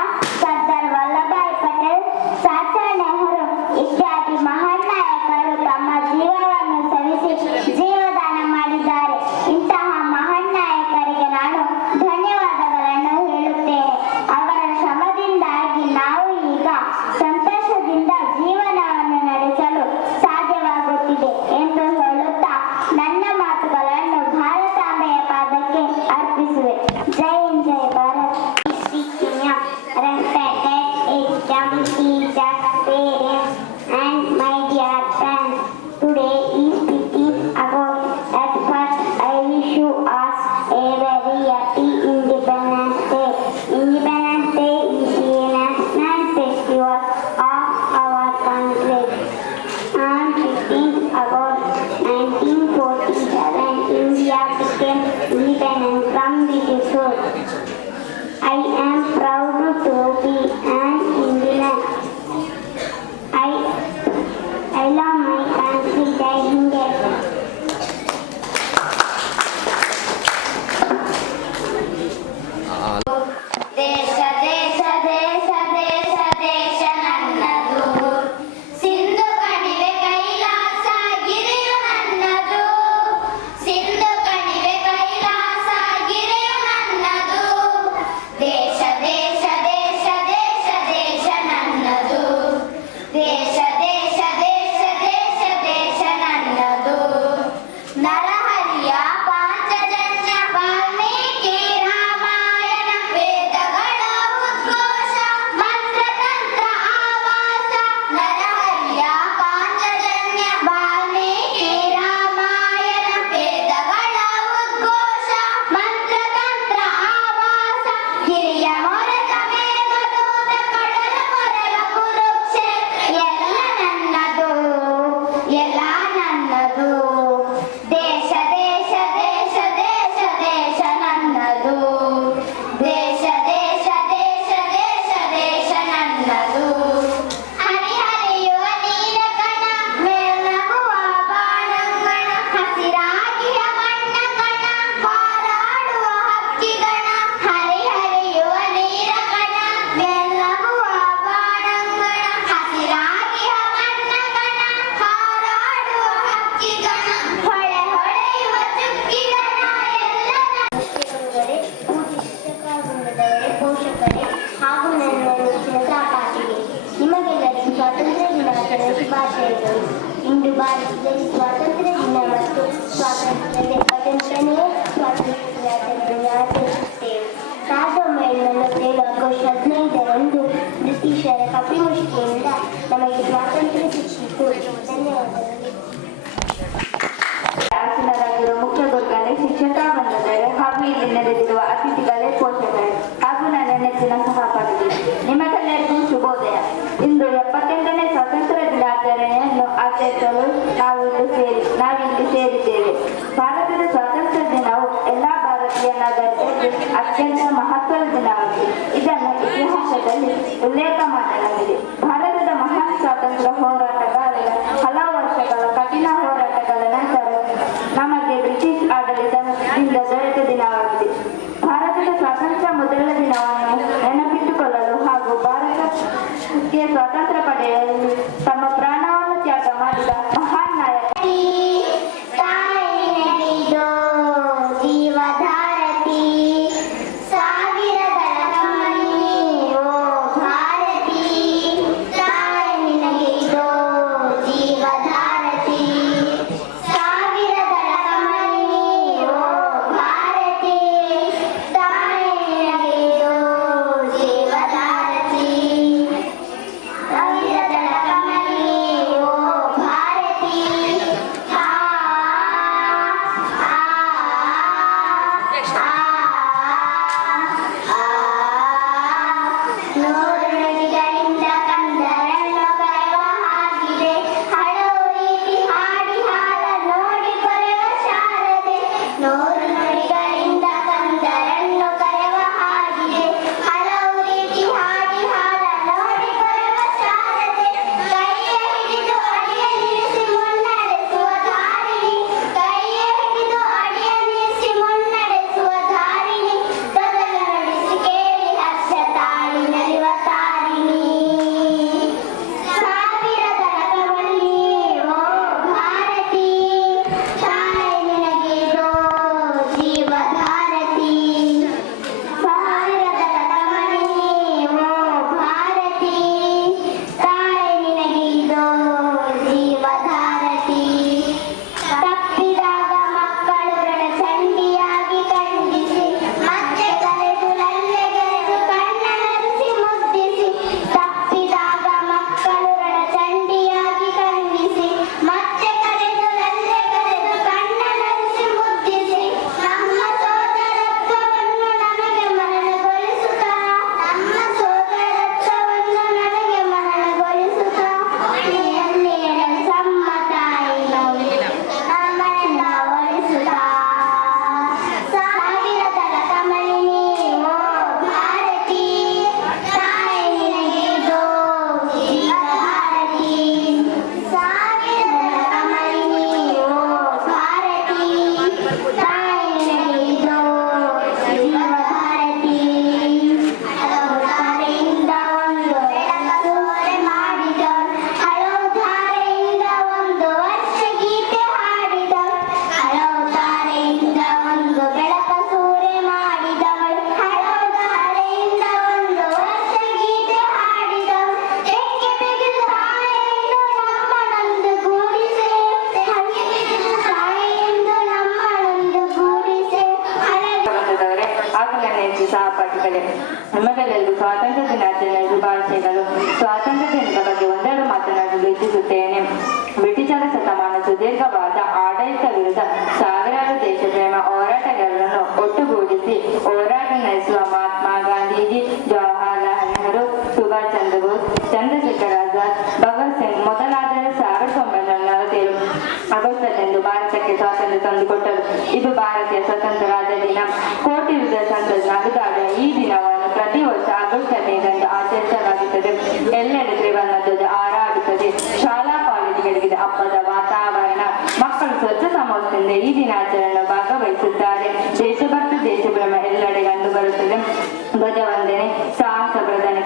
ಸರ್ದಾರ್ ವಲ್ಲಭಾಯ್ ಪಟೇಲ್, ಚಾಚಾ ನೆಹರು ಇತ್ಯಾದಿ ಮಹಾನ್ ನಾಯಕರು ತಮ್ಮ ಜೀವವನ್ನು ಸವಿಸಿ ಜೀವದಾನ ಮಾಡಿದ್ದಾರೆ. ಇಂತಹ ಮಹಾನ್ ನಾಯಕರಿಗೆ ನಾನು ಧನ್ಯವಾದಗಳನ್ನು ಹೇಳುತ್ತೇನೆ. ಅವರ ಶ್ರಮದಿಂದಾಗಿ ನಾವು ಈಗ ಸಂತೋಷದಿಂದ ಜೀವನವನ್ನು ನಡೆಸಲು ಸಾಧ್ಯವಾಗುತ್ತಿದೆ ಎಂದು ಹೇಳುತ್ತಾ ನನ್ನ ಮಾತುಗಳನ್ನು ಭಾರತಾಂಬೆಯ ಪಾದಕ್ಕೆ ಅರ್ಪಿಸುವೆ. ಜೈ ಹಿಂದ್, ಜೈ Bharat. Respected exam teachers, parents, and my dear friends. Today is 15 August. At first, I wish you all a very happy Independence Day. Independence Day is a national festival of our country. On 15 August 1947, India became independent from British rule. I am proud to be an Indian. I love my country. Jai Hind. ದೇಶ ದೇಶ ದೇಶ ದೇಶ ದೇಶ ನನ್ನದು, ಸಿಂಧು ಕಣಿವೆ ಕೈಲಾಸ ಗಿರಿಯು ನನ್ನದು, ಸಿಂಧು ಕಣಿವೆ ಕೈಲಾಸ ಗಿರಿಯು ನನ್ನದು. ದೇಶ ದೇಶ ದೇಶ ದೇಶ ದೇಶ ನನ್ನದು, ದೇಶ ದೇಶ ದೇಶ ದೇಶ ದೇಶ ನನ್ನದು. ನರಹರಿಯ ಪಾಂಚಜನ್ಯ ವಾಲ್ಮೀಕಿ ರಾಮಾಯಣ ವೇದಗಳ ಉದ್ಘೋಷ ಮಂತ್ರತಂತ್ರ ಆವಾಸ. ನರಹರಿಯ ಪಾಂಚಜನ್ಯ ವಾಲ್ಮೀಕಿ ರಾಮಾಯಣ ವೇದಗಳ ಉದ್ಘೋಷ ಮಂತ್ರತಂತ್ರ ಆವಾಸ. ಹಿರಿಯ ಮೊರೆತ ಮೇಘದೂತ ಕಡಲ ಮೊರೆವ ಕುರುಕ್ಷೇತ್ರ ಎಲ್ಲ ನನ್ನದು, ಎಲ್ಲ ನನ್ನದು. ದೇಶ ದೇಶ ದೇಶ ದೇಶ ದೇಶ ನನ್ನದು, ದೇಶ ದೇಶ ದೇಶ ದೇಶ ದೇಶ ನನ್ನದು. ಹರಿಹರಿಯುವ ನೀಲಕಣ ಮೇಲ್ನಗುವ ಬಾಣಂಗಣ, ಹಸಿರಾಗಿಯ ಬಣ್ಣ ಕಣ ಹಾರಾಡುವ ಹಕ್ಕಿಗಣ. ಹರಿಹರಿಯುವ ನೀಲಕಣ ಮೇಲ್ನಗುವ ಬಾಣಂಗಣ, ಹಸಿರಾಗಿಯ ಬಣ್ಣ ಕಣ ಹಾರಾಡುವ ಹಕ್ಕಿಗಣ. ಹೊಳೆ ಹೊಳೆಯುವ ಚುಕ್ಕಿಗಣ ಎಲ್ಲ ಗುರುಗಳೇ, ಪೂಜ್ಯ ಶಿಕ್ಷಕವೃಂದದವರೇ, ಪೋಷಕರೇ ಹಾಗೂ ನನ್ನ ನೆಚ್ಚಿನ ಸಹಪಾಠಿಗೆ ನಿಮಗೆಲ್ಲರಿಗೂ ಸ್ವಾತಂತ್ರ್ಯ ದಿನಾಚರಣೆ ಶುಭಾಶಯಗಳು. ಇಂದು ಭಾರತದಲ್ಲಿ ಸ್ವಾತಂತ್ರ್ಯ ದಿನ ಮತ್ತು ಸ್ವಾತಂತ್ರ್ಯದ 75ನೇ ಸ್ವಾತಂತ್ರ್ಯ ದಿನಾಚರಣೆಯನ್ನು ಆಚರಿಸುತ್ತೇವೆ. 1947 ಆಗಸ್ಟ್ 15ರಂದು ಬ್ರಿಟಿಷರ ಕಪಿಮುಷ್ಟಿಯಿಂದ ನಮಗೆ ಸ್ವಾತಂತ್ರ್ಯ ಸಿಕ್ಕಿತು. ಧನ್ಯವಾದಗಳು. ಆಸೀನರಾಗಿರುವ ಮುಖ್ಯ ಗುರುಗಳೇ, ಶಿಕ್ಷಕ ಬಂಧುಗಳೇ ಹಾಗೂ ಇಲ್ಲಿ ನೆರೆದಿರುವ ಅತಿಥಿಗಳೇ, ಪೋಷಕರೇ ಹಾಗೂ ನನ್ನ ನೆಚ್ಚಿನ ಸಹಪಾಠಿಗಳೇ, ನಿಮಗೆಲ್ಲರಿಗೂ ಶುಭೋದಯ. ಇಂದು 78ನೇ ಸ್ವಾತಂತ್ರ್ಯ ದಿನಾಚರಣೆಯನ್ನು ಆಚರಿಸಲು ನಾವಿಲ್ಲಿ ಸೇರಿದ್ದೇವೆ. ಭಾರತದ ಸ್ವಾತಂತ್ರ್ಯ ದಿನವು ಎಲ್ಲ ಭಾರತೀಯ ನಾಗರಿಕರಿಗೆ ಅತ್ಯಂತ ಮಹತ್ವದ ದಿನವಾಗಿದೆ. ಇದನ್ನು ಇತಿಹಾಸದಲ್ಲಿ ಉಲ್ಲೇಖ ಮಾಡಲಾಗಿದೆ. ಭಾರತದ ಮಹಾನ್ ಸ್ವಾತಂತ್ರ್ಯ ಹೋರಾಟಗಾರರ ಹಲವು ವರ್ಷಗಳ ಕಠಿಣ ಹೋರಾಟಗಳ ನಂತರ ನಮಗೆ ಬ್ರಿಟಿಷ್ ಆಡಳಿತದಿಂದ ದೊರೆತ ದಿನವಾಗಿದೆ. ಭಾರತದ ಸ್ವಾತಂತ್ರ್ಯ ಮೊದಲ ದಿನವನ್ನು ನೆನಪಿಟ್ಟುಕೊಳ್ಳಲು ಹಾಗೂ ಭಾರತಕ್ಕೆ ಸ್ವಾತಂತ್ರ್ಯ ಪಡೆಯಲು ತಮ್ಮ ಪ್ರಾಣವನ್ನು ತ್ಯಾಗ ಮಾಡಿದ ಮಹಾನ್ ನಾಯಕ ತಾಯಿ ನೆನೆದೋ ಜೀವಧಾರತಿ, ಸಾವಿರಗಳ ಕಮನಿ ಓ ಭಾರತಿ. ತಾಯಿ ನಿನಗಿದೋ ಜೀವಧಾರತಿ, ಸಾವಿರಗಳ ಕಮನಿ ಓ ಭಾರತಿ. ತಾಯಿ ನಿನಗಿದೋ ಜೀವಧಾರತಿ, ಸಾವಿರಗಳ ಕಮನಿ ಓ ಭಾರತಿ. ನೂರು ನುಡಿಗಳಿಂದ ಕಂದರನ್ನು ಕರೆವ ಹಾಗಿದೆ, ಹಲವು ರೀತಿ ಹಾಡಿ ಹಾಲ ನೋಡಿ ಕೊರೆವ ಶಾರದೆ. ನೂರು ನುಡಿಗಳಿಂದ ಕಂದರನ್ನು ಕರೆವ ಹಾಗಿದೆ, ಹಲವು ರೀತಿ ಹಾಡಿ ಹಾಲ ನೋಡಿ ಕೊರೆವ ಶಾರದೆ. ಕೈಯ ಹಿಡಿದು ಅಡಿಯ ನಿಲ್ಲಿಸಿ ಮುನ್ನಡೆಸುವ ಧಾರಿಣಿ, ಕೈಯ ಹಿಡಿದು ಅಡಿಯ ನಿಲ್ಲಿಸಿ ಮುನ್ನಡೆಸುವ ಧಾರಿಣಿ. ತೊದಲು ನುಡಿಸಿ ಕೇಳಿ ಹರ್ಷ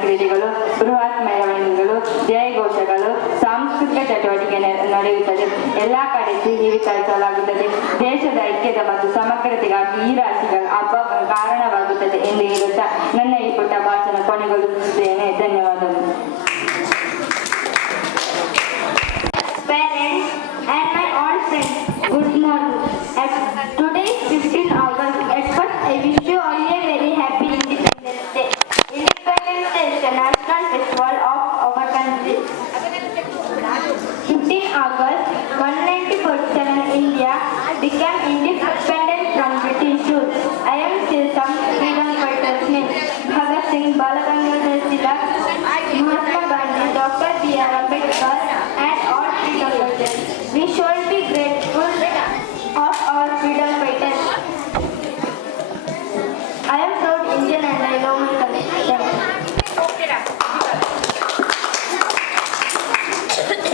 ಕ್ರೀಡೆಗಳು, ಬೃಹತ್ ಮೆರವಣಿಗೆಗಳು, ಜಯಘೋಷಗಳು, ಸಾಂಸ್ಕೃತಿಕ ಚಟುವಟಿಕೆ ನಡೆಯುತ್ತದೆ. ಎಲ್ಲಾ ಕಡೆ ಸಿಹಿ ವಿತರಿಸಲಾಗುತ್ತದೆ. ದೇಶದ ಐಕ್ಯತೆ ಮತ್ತು ಸಮಗ್ರತೆಗಾಗಿ ಈ ರಾಶಿಗಳ ಹಬ್ಬ ಕಾರಣವಾಗುತ್ತದೆ ಎಂದು ಹೇಳುತ್ತಾ ನನ್ನ ಈ ಪುಟ್ಟ ಭಾಷಣ ಕೊನೆಗೊಳಿಸುತ್ತೇನೆ. ಧನ್ಯವಾದಗಳು. Parents and my all friends, good morning. Today is 15 August. At first, I wish you all a very happy Independence Day. Independence Day is the national festival of our country. 15 August 1947, India became independent from British rule. I am still some freedom fighters names: Bhagat Singh, Bal Gangadhar Tilak, Mahatma Gandhi, Dr. B.R. Ambedkar, and all freedom fighters. We should be grateful of our freedom fighters. I am proud Indian and I love my country.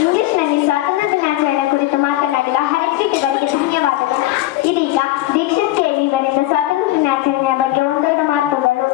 ಇಂಗ್ಲಿಷ್ನಲ್ಲಿ ಸ್ವಾತಂತ್ರ್ಯ ದಿನಾಚರಣೆ ಕುರಿತು ಮಾತನಾಡಿದ ಹರಿಶ್ರೀಗಳಿಗೆ ಧನ್ಯವಾದಗಳು. ಇದೀಗ ದೀಕ್ಷಿತ್ ಕೇಳಿ ಇವರಿಂದ ಸ್ವಾತಂತ್ರ್ಯ ದಿನಾಚರಣೆಯ ಬಗ್ಗೆ ಒಂದೆರಡು ಮಾತುಗಳು.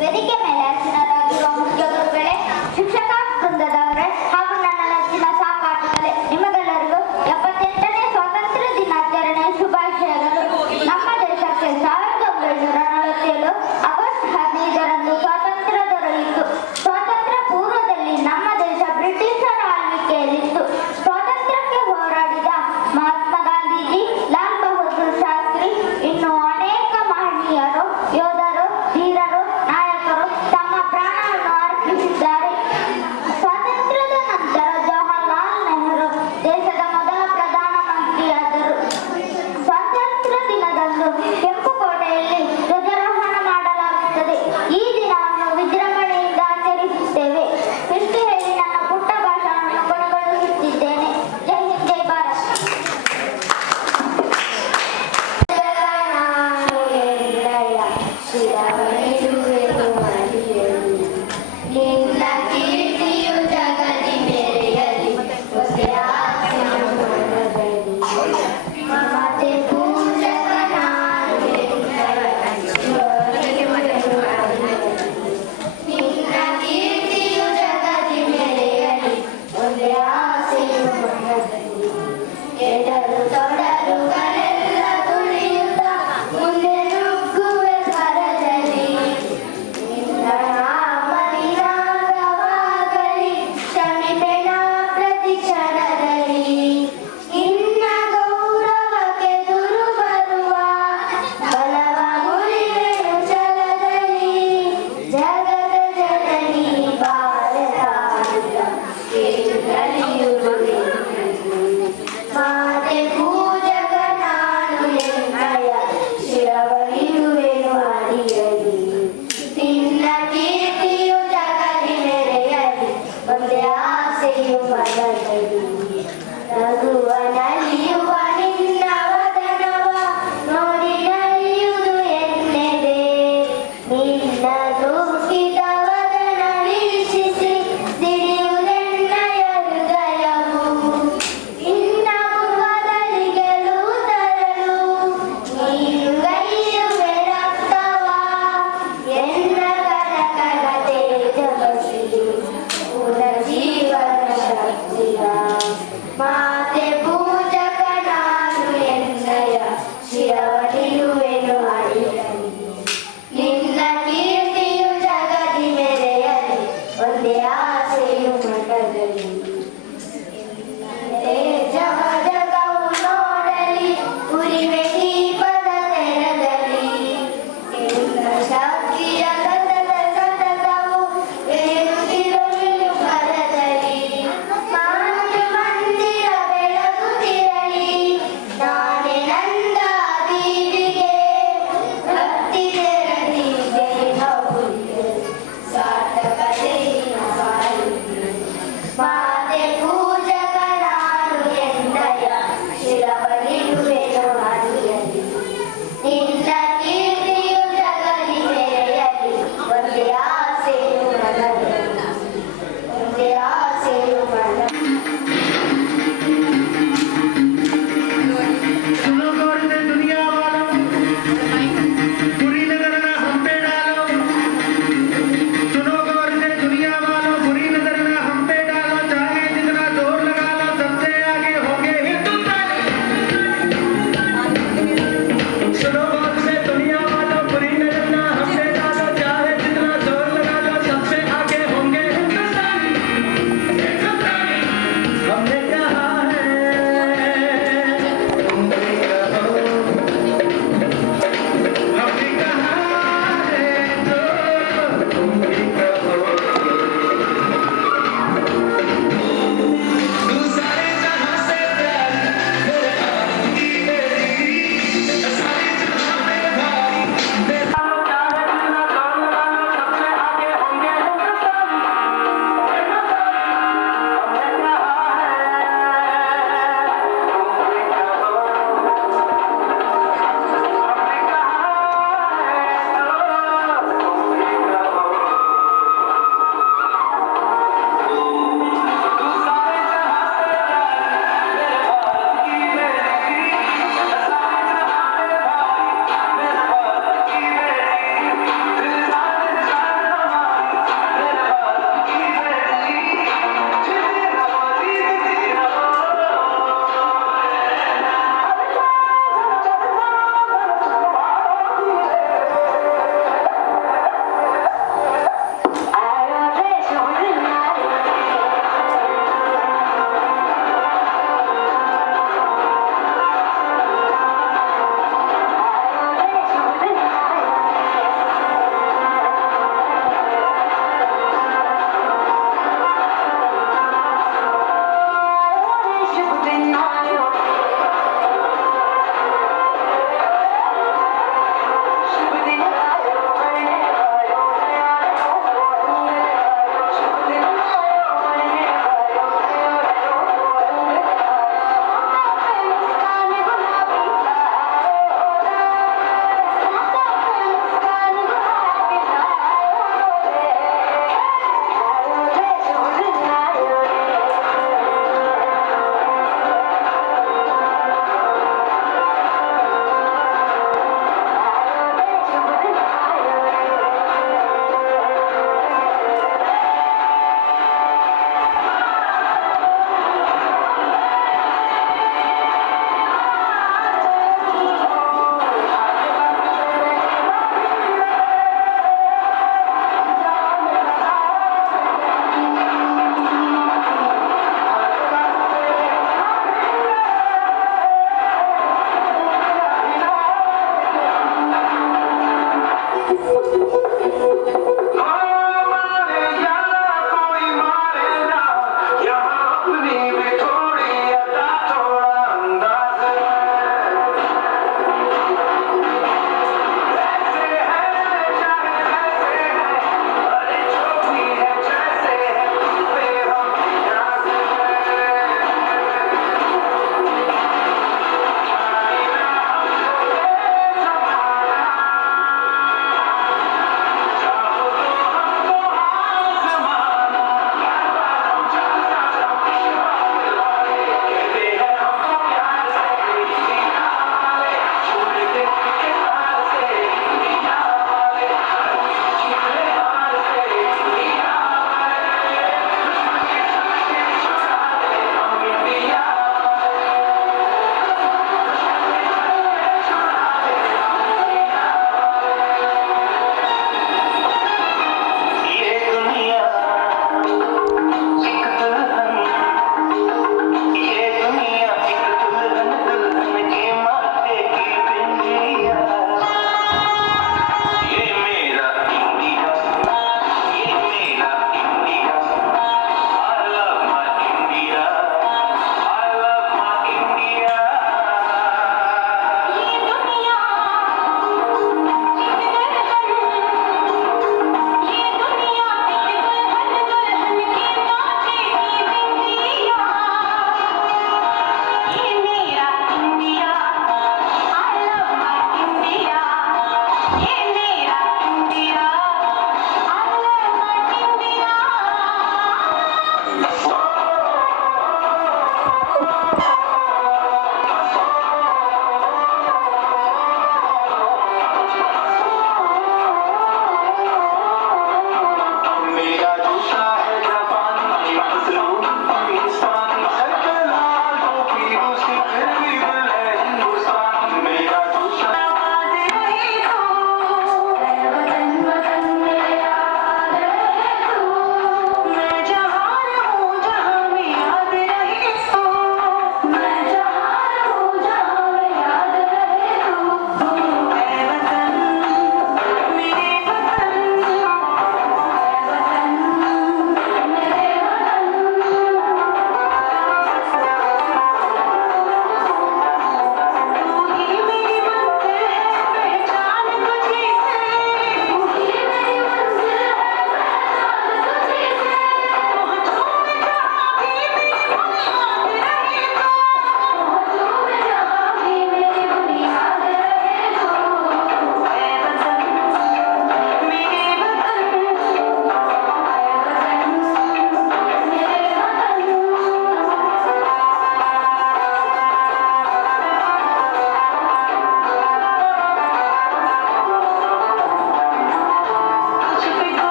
ವೇದಿಕೆ ಮೇಲೆ ಆಸೀನರಾಗಿರುವ ಮುಖ್ಯ ಗುರುಗಳೇ, ಶಿಕ್ಷಕ ವೃಂದದವರೇ ಹಾಗೂ ನನ್ನ ನೆಚ್ಚಿನ ಸಹಪಾಠಿಗಳೇ, ನಿಮಗೆಲ್ಲರಿಗೂ 78ನೇ ಸ್ವಾತಂತ್ರ್ಯ ದಿನಾಚರಣೆಯ ಶುಭಾಶಯಗಳು. ನಮ್ಮ ದೇಶಕ್ಕೆ 1947 ಆಗಸ್ಟ್ 15ರಂದು ಸ್ವಾತಂತ್ರ್ಯ ದೊರೆಯಿತು. ಸ್ವಾತಂತ್ರ್ಯ ಪೂರ್ವದಲ್ಲಿ ನಮ್ಮ ದೇಶ ಬ್ರಿಟಿಷರ ಆಳ್ವಿಕೆಯಲ್ಲಿತ್ತು. ಸ್ವಾತಂತ್ರ್ಯಕ್ಕೆ ಹೋರಾಡಿದ ಮಹಾತ್ಮ ಗಾಂಧೀಜಿ, ಲಾಲ್ ಬಹದ್ದೂರ್ ಶಾಸ್ತ್ರಿ, ಇನ್ನು ಅನೇಕ ಮಹನೀಯರು, ಯೋಧರು, ಧೀರರು, ನಾಯಕರು ತಮ್ಮ ಪ್ರಾಣವನ್ನು ಅರ್ಪಿಸಿದ್ದಾರೆ. ಸ್ವಾತಂತ್ರ್ಯದ ನಂತರ ಜವಾಹರಲಾಲ್ ನೆಹರು ದೇಶದ ಮೊದಲ ಪ್ರಧಾನಮಂತ್ರಿಯಾದರು. ಸ್ವಾತಂತ್ರ್ಯ ದಿನದಂದು ಕೆಂಪುಕೋಟೆಯಲ್ಲಿ ಧ್ವಜಾರೋಹಣ ಮಾಡಲಾಗುತ್ತದೆ. ಈ ದಿನವನ್ನು ವಿಜೃಂಭಣೆಯಿಂದ ಆಚರಿಸುತ್ತೇವೆ. ಇಷ್ಟು ಹೇಳಿ ನನ್ನ ಪುಟ್ಟ ಭಾಷಣವನ್ನು ಕೊನೆಗೊಳಿಸುತ್ತಿದ್ದೇನೆ. ಜೈ ಹಿಂದ್, ಜೈ ಭಾರತ್. ನಿನ್ನ ಕೀರ್ತಿಯು ಜಗದಿ ಮೆರೆಯಲಿ, ಮಮತೆ ಪೂಜಕ ನಾನು ನಿನ್ನ ಕೀರ್ತಿಯು ಜಗದಿ ಮೆರೆಯಲಿ, ಒಂದೇ ಆಸೆಯು ಮನದಲ್ಲಿ. ಎಡರು ತೊಡರುಗಳೆಲ್ಲ ತುಳಿಯುತ್ತ ಮುಂದೆ ನುಗ್ಗುವೆ ಭರದಲ್ಲಿ.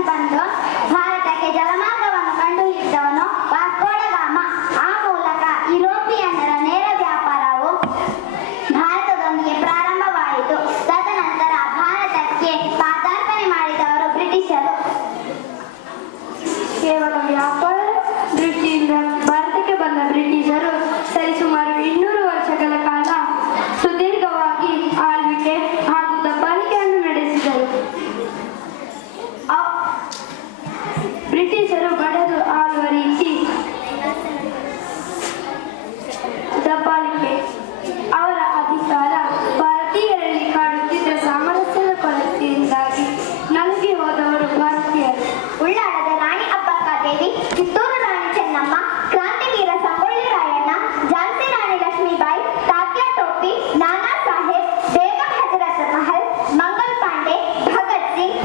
ಬಳಸಿ ಬಂದು ಭಾರತಕ್ಕೆ ಜಲಮಾರ್ಗವನ್ನು ಕಂಡುಹಿಡಿದವನು ವಾಸ್ಕೋ ಡ ಗಾಮ. ಆ ಮೂಲಕ ಯುರೋಪಿಯನ್ನರ ನೇರ ವ್ಯಾಪಾರವು ಭಾರತದೊಂದಿಗೆ ಪ್ರಾರಂಭವಾಯಿತು. ತದನಂತರ ಭಾರತಕ್ಕೆ ಪಾದಾರ್ಪಣೆ ಮಾಡಿದವರು ಬ್ರಿಟಿಷರು. ಕೇವಲ ವ್ಯಾಪಾರ ದೃಷ್ಟಿಯಿಂದ ಭಾರತಕ್ಕೆ ಬಂದ ಬ್ರಿಟಿಷರು ಸರಿಸುಮಾರು 200 ವರ್ಷಗಳ ಕಾಲ ಸುದೀರ್ಘವಾಗಿ ಆಳ್ವಿಕೆ ಹಾಗೂ ದಬ್ಬಾಳಿಕೆಯನ್ನು ನಡೆಸಿದರು. ಬ್ರಿಟಿಷರು ಬಡದು ಆಳುವ ರೀತಿ ದಬ್ಬಾಳಿಕೆ, ಅವರ ಅಧಿಕಾರ ಭಾರತೀಯರಲ್ಲಿ ಕಾಡುತ್ತಿದ್ದ ಸಾಮರಸ್ಯದ ಕೊರತೆಯಿಂದಾಗಿ ನಲುಗಿ ಹೋದವರು ಭಾರತೀಯರು. ಉಳ್ಳಾಳದ ರಾಣಿ ಅಬ್ಬಕ್ಕಾದೇವಿ, ಕಿತ್ತೂರು ರಾಣಿ ಚೆನ್ನಮ್ಮ, ಕ್ರಾಂತಿವೀರ ಸಂಗೊಳ್ಳಿ ರಾಯಣ್ಣ, ಝಾನ್ಸಿ ರಾಣಿ ಲಕ್ಷ್ಮೀಬಾಯಿ, ತಾತ್ಯಾ ಟೋಪಿ, ನಾನಾ ಸಾಹೇಬ್, ಬೇಗಂ ಹಜರತ್ ಮಹಲ್, ಮಂಗಲ್ ಪಾಂಡೆ, ಭಗತ್ ಸಿಂಗ್,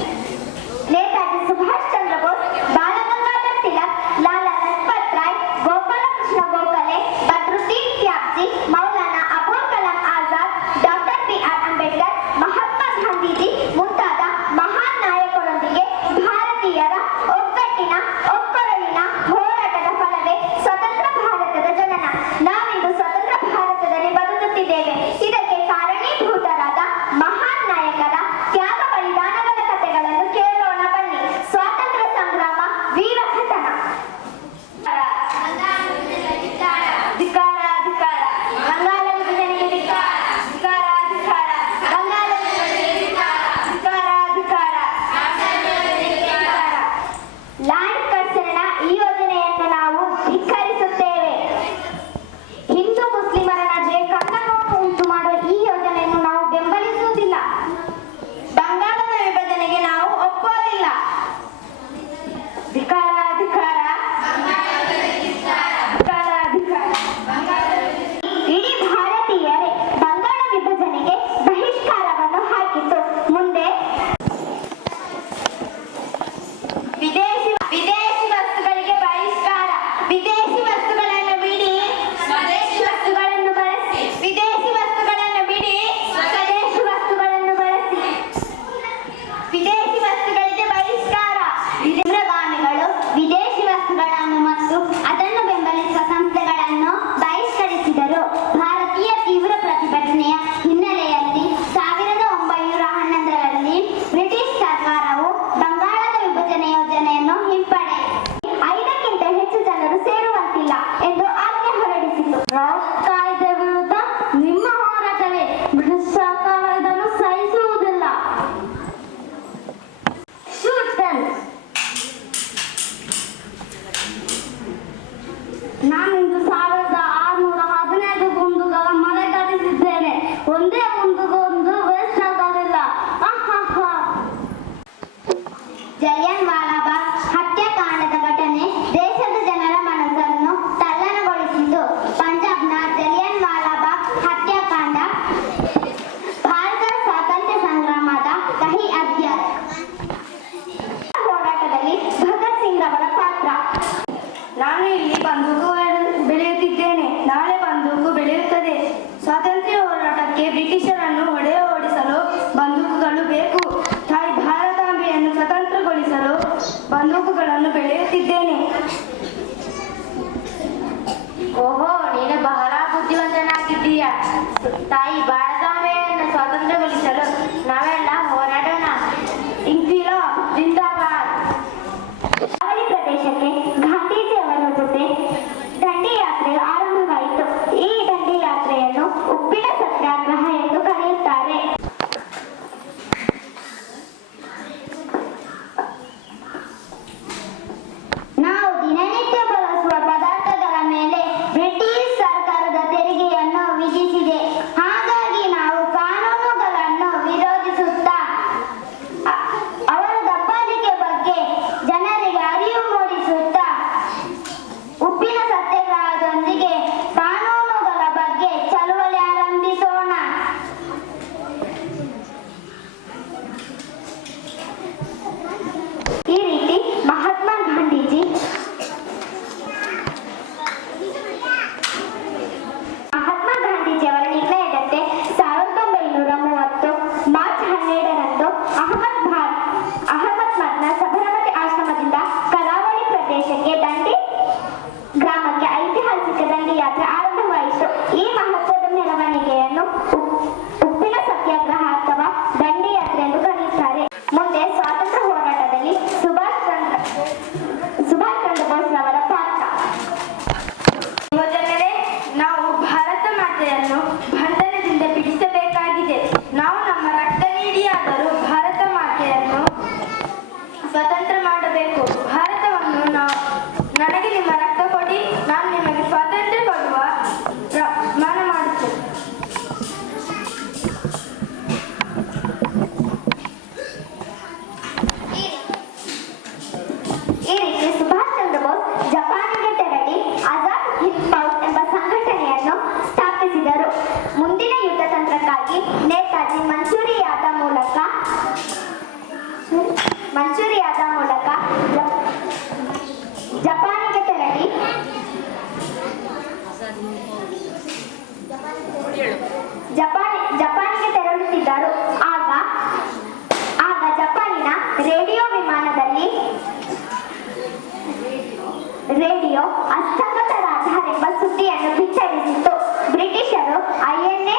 ನೇತಾಜಿ ಸುಭಾಷ್ ಚಂದ್ರ ಬೋಸ್, ಬಾಲಗಂಗಾಧರ್ ತಿಲಕ್, ಲಾಲಾ ಲಜಪತ್ ರಾಯ್, ಗೋಪಾಲಕೃಷ್ಣ ಗೋಖಲೆ, ಬದ್ರುದ್ದೀನ್ ತ್ಯಾಬ್ಜಿ, ಮೌಲಾನಾ ಅಬುಲ್ ಕಲಾಂ ಆಜಾದ್, ಡಾಕ್ಟರ್ ಬಿ.ಆರ್. ಅಂಬೇಡ್ಕರ್, ಮಹಾತ್ಮ ಗಾಂಧೀಜಿ ಮುಂತಾದ ಮಹಾನ್ ನಾಯಕರೊಂದಿಗೆ ಭಾರತೀಯರ ಒಗ್ಗಟ್ಟಿನ ಒಕ್ಕೊರಲಿನ ಹೋರಾಟದ ಫಲವೇ ಸ್ವತಂತ್ರ ಭಾರತದ ಜನನ. ನಾವಿಂದು ಸ್ವತಂತ್ರ ಭಾರತದಲ್ಲಿ ಬದುಕುತ್ತಿದ್ದೇವೆ. ಇದಕ್ಕೆ ಕಾರಣೀಭೂತರಾದ ಮಹಾನ್ ನಾಯಕರ ತ್ಯಾಗ ಬಲಿದಾನಗಳ ಕಥೆಗಳನ್ನು ಕೇಳೋಣ ಬನ್ನಿ. ಸ್ವಾತಂತ್ರ್ಯ ಸಂಗ್ರಾಮ ವೀರ ಕಥನ. ಧಿಕ್ಕಾರ ಧಿಕ್ಕಾರ, ಬಂಗಾಳ ವಿಭಜನೆಗೆ ಧಿಕ್ಕಾರ, ಧಿಕ್ಕಾರ ಧಿಕ್ಕಾರ, ಬಂಗಾಳ ವಿಭಜನೆಗೆ ಧಿಕ್ಕಾರ, ಧಿಕ್ಕಾರ ಧಿಕ್ಕಾರ. ಲ್ಯಾಂಡ್ ಕರ್ಸನ್ನ ಈ ಯೋಜನೆಯನ್ನು ನಾವು ಧಿಕ್ಕರಿಸುತ್ತೇವೆ. ಹಿಂದೂ ಮುಸ್ಲಿಮರ ನಡುವೆ ಕನ್ನಡವನ್ನು ಉಂಟು ಮಾಡುವ ಈ ಯೋಜನೆಯನ್ನು ನಾವು ಬೆಂಬಲಿಸುವುದಿಲ್ಲ. ಬಂಗಾಳದ ವಿಭಜನೆಗೆ ನಾವು ಒಪ್ಪುವುದಿಲ್ಲ. ಧಿಕ್ಕಾರ ಧಿಕ್ಕಾರ, ಧಿಕ್ಕಾರ ಧಿಕ್ಕಾರ. ಇಡೀ ಭಾರತೀಯರೇ ಬಂಗಾಳ ವಿಭಜನೆಗೆ ಬಹಿಷ್ಕಾರವನ್ನು ಹಾಕಿತು. ಮುಂದೆ ವಿದೇಶಿ ವಸ್ತುಗಳಿಗೆ ಬಹಿಷ್ಕಾರ. ವಿದೇಶಿ ವಸ್ತುಗಳನ್ನು ಬಿಡಿ, ಸ್ವದೇಶಿ ವಸ್ತುಗಳನ್ನು ಬಳಸಿ. ವಿದೇಶಿ ವಸ್ತುಗಳನ್ನು ಬಿಡಿ, ಸ್ವದೇಶಿ ವಸ್ತುಗಳನ್ನು ಬಳಸಿ. ವಿದೇಶಿ ವಸ್ತುಗಳಿಗೆ ಬಹಿಷ್ಕಾರ. ಉಗ್ರಗಾಮಿಗಳು ವಿದೇಶಿ ವಸ್ತುಗಳನ್ನು ಮತ್ತು ಅದನ್ನು ಬೆಂಬಲಿಸುವ ಸಂಸ್ಥೆಗಳನ್ನು ಬಹಿಷ್ಕರಿಸಿದರು. ಭಾರತೀಯ ತೀವ್ರ ಪ್ರತಿಭಟನೆಯ ಹಿನ್ನೆಲೆಯಲ್ಲಿ 1911ರಲ್ಲಿ ಬ್ರಿಟಿಷ್ ಸರ್ಕಾರವು ಬಂಗಾಳದ ವಿಭಜನೆ ಯೋಜನೆಯನ್ನು ಹಿಂಪಡೆ 5ಕ್ಕಿಂತ ಹೆಚ್ಚು ಜನರು ಸೇರುವಂತಿಲ್ಲ ಎಂದು ಆಜ್ಞೆ ಹೊರಡಿಸಿತು. ಕಾಯ್ದೆ ವಿರುದ್ಧ ನಿಮ್ಮ ಹೋರಾಟವೇ. ಬ್ರಿಟಿಷ್ ಸರ್ಕಾರ ಇದನ್ನು ಸಹಿಸುವುದಿಲ್ಲ. Shoot them. ನಾನಿಂದು 1615 ಗುಂಡುಗಳ ಮನೆ ಕಟ್ಟಿಸಿದ್ದೇನೆ. ಒಂದೇ ಗುಂಡುಗೊಂದು ವೇಸ್ಟ್ ಆಗೋದಿಲ್ಲ. ಜಲಿಯನ್ ವಾಲಾಬಾಗ್ ಹತ್ಯಾಕಾಂಡದ ಘಟನೆ ದೇಶದ ಜನರ ಮನಸ್ಸನ್ನು ತಲ್ಲಣಗೊಳಿಸಿತು. ಪಂಜಾಬ್ನ ಜಲಿಯನ್ ವಾಲಾಬಾಗ್ ಹತ್ಯಾಕಾಂಡ ಭಾರತದ ಸ್ವಾತಂತ್ರ್ಯ ಸಂಗ್ರಾಮದ ಕಹಿ ಅಧ್ಯಾಯ. ಹೋರಾಟದಲ್ಲಿ ಭಗತ್ ಸಿಂಗ್ ಅವರ ಪಾತ್ರ. ನಾನು ಇಲ್ಲಿ ಬಂದೂಕು ಬೆಳೆಯುತ್ತಿದ್ದೇನೆ, ನಾಳೆ ಬಂದೂಕು ಬೆಳೆಯುತ್ತದೆ. ಸ್ವಾತಂತ್ರ್ಯ ಹೋರಾಟಕ್ಕೆ ಬ್ರಿಟಿಷರನ್ನು ಓಡಿಸಲು ಬಂದೂಕುಗಳು ಬೇಕು. ತಾಯಿ ಭಾರತಾಂಬೆಯನ್ನು ಸ್ವತಂತ್ರಗೊಳಿಸಲು ಬಂದೂಕುಗಳನ್ನು ಬೆಳೆಯುತ್ತಿದ್ದೇನೆ. ಓಹೋ, ನೀನು ಬಹಳ ಬುದ್ಧಿವಂತನಾಗಿದ್ದೀಯ. ತಾಯಿ ಭಾರತಾಂಬೆಯನ್ನು ಸ್ವಾತಂತ್ರ್ಯಗೊಳಿಸಲು ನಾವೆಲ್ಲ ಹೋರಾಡೋಣ. ಇನ್ಕ್ವಿಲಾಬ್ ಜಿಂದಾಬಾದ್. ಕರಾವಳಿ ಪ್ರದೇಶಕ್ಕೆ ಗಾಂಧೀಜಿ ಅವರ ಜೊತೆ ದಂಡಿ ಯಾತ್ರೆ ಆರಂಭವಾಯಿತು. ಈ ದಂಡಿ ಯಾತ್ರೆಯನ್ನು ಉಪ್ಪಿನ ಸತ್ಯಾಗ್ರಹ ಎಂದು ಕರೆಯುತ್ತಾರೆ. ನಾವು ದಿನನಿತ್ಯ ಬಳಸುವ ಪದಾರ್ಥಗಳ ಮೇಲೆ ಬ್ರಿಟಿಷ್ ಸರ್ಕಾರದ ತೆರಿಗೆಯನ್ನು ವಿಧಿಸಿದೆ. ಹಾಗಾಗಿ ಸ್ವತಂತ್ರ ಮಾಡಬೇಕು. ಭಾರತವನ್ನು ನನಗೆ ನಿಮ್ಮ ರಕ್ತ ಕೊಡಿ, ನಾನು ನಿಮಗೆ ಸ್ವಾತಂತ್ರ್ಯ ಕೊಡುವ ಮಾನ ಮಾಡುತ್ತೇನೆ. ಈ ರೀತಿ ಸುಭಾಷ್ ಚಂದ್ರ ಬೋಸ್ ಜಪಾನಿಗೆ ತೆರಳಿ ಆಜಾದ್ ಹಿಂದ್ ಫೌಜ್ ಎಂಬ ಸಂಘಟನೆಯನ್ನು ಸ್ಥಾಪಿಸಿದರು. ಮುಂದಿನ ಯುದ್ಧ ತಂತ್ರಕ್ಕಾಗಿ ನೇತಾಜಿ ಮಂಚೂರಿಯಾದ ಮೂಲಕ ಜಪಾನಿಗೆ ತೆರಳಿ ಜಪಾನಿಗೆ ತೆರಳುತ್ತಿದ್ದರು. ಆಗ ಜಪಾನಿನ ರೇಡಿಯೋ ವಿಮಾನದಲ್ಲಿ ರೇಡಿಯೋ ಅಸ್ತಂಗತ ರಾಧಾರ್ ಎಂಬ ಸುದ್ದಿಯನ್ನು ಬಿತ್ತರಿಸಿತು. ಬ್ರಿಟಿಷರು INA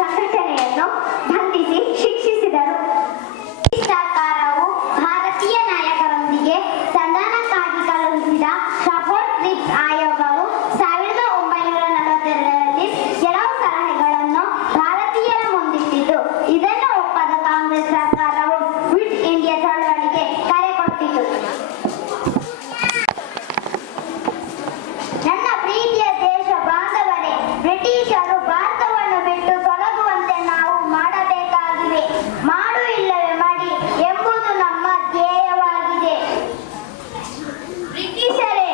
ಸಂಘಟನೆಯನ್ನು ಬಂಧಿಸಿ ಶಿಕ್ಷಿಸಿದರು. ಸರ್ಕಾರವು ಭಾರತೀಯ ನಾಯಕರೊಂದಿಗೆ ಸಂಧಾನಕ್ಕಾಗಿ ಕಳುಹಿಸಿದ ಸಪೋರ್ಟ್ ಟ್ರಿಪ್ಸ್ ಆಯೋಗವು 1942ರಲ್ಲಿ ಕೆಲವು ಸಲಹೆಗಳನ್ನು ಭಾರತೀಯರ ಮುಂದಿಟ್ಟಿತು. ಇದನ್ನು ಒಪ್ಪದ ಕಾಂಗ್ರೆಸ್ ಸರ್ಕಾರವು ಕ್ವಿಟ್ ಇಂಡಿಯಾ ಚಳವಳಿಗೆ ಕರೆ ಕೊಟ್ಟಿತು. ನನ್ನ ಪ್ರೀತಿಯ ದೇಶ ಬಾಂಧವರೇ, ಬ್ರಿಟಿಷರು ಭಾರತವನ್ನು ಬಿಟ್ಟು ತೊಲಗುವಂತೆ ನಾವು ಮಾಡಬೇಕಾಗಿವೆ. ಮಾಡು ಇಲ್ಲವೇ ಮಾಡಿ ಎಂಬುದು ನಮ್ಮ ಧ್ಯೇಯವಾಗಿದೆ. ಬ್ರಿಟಿಷರೇ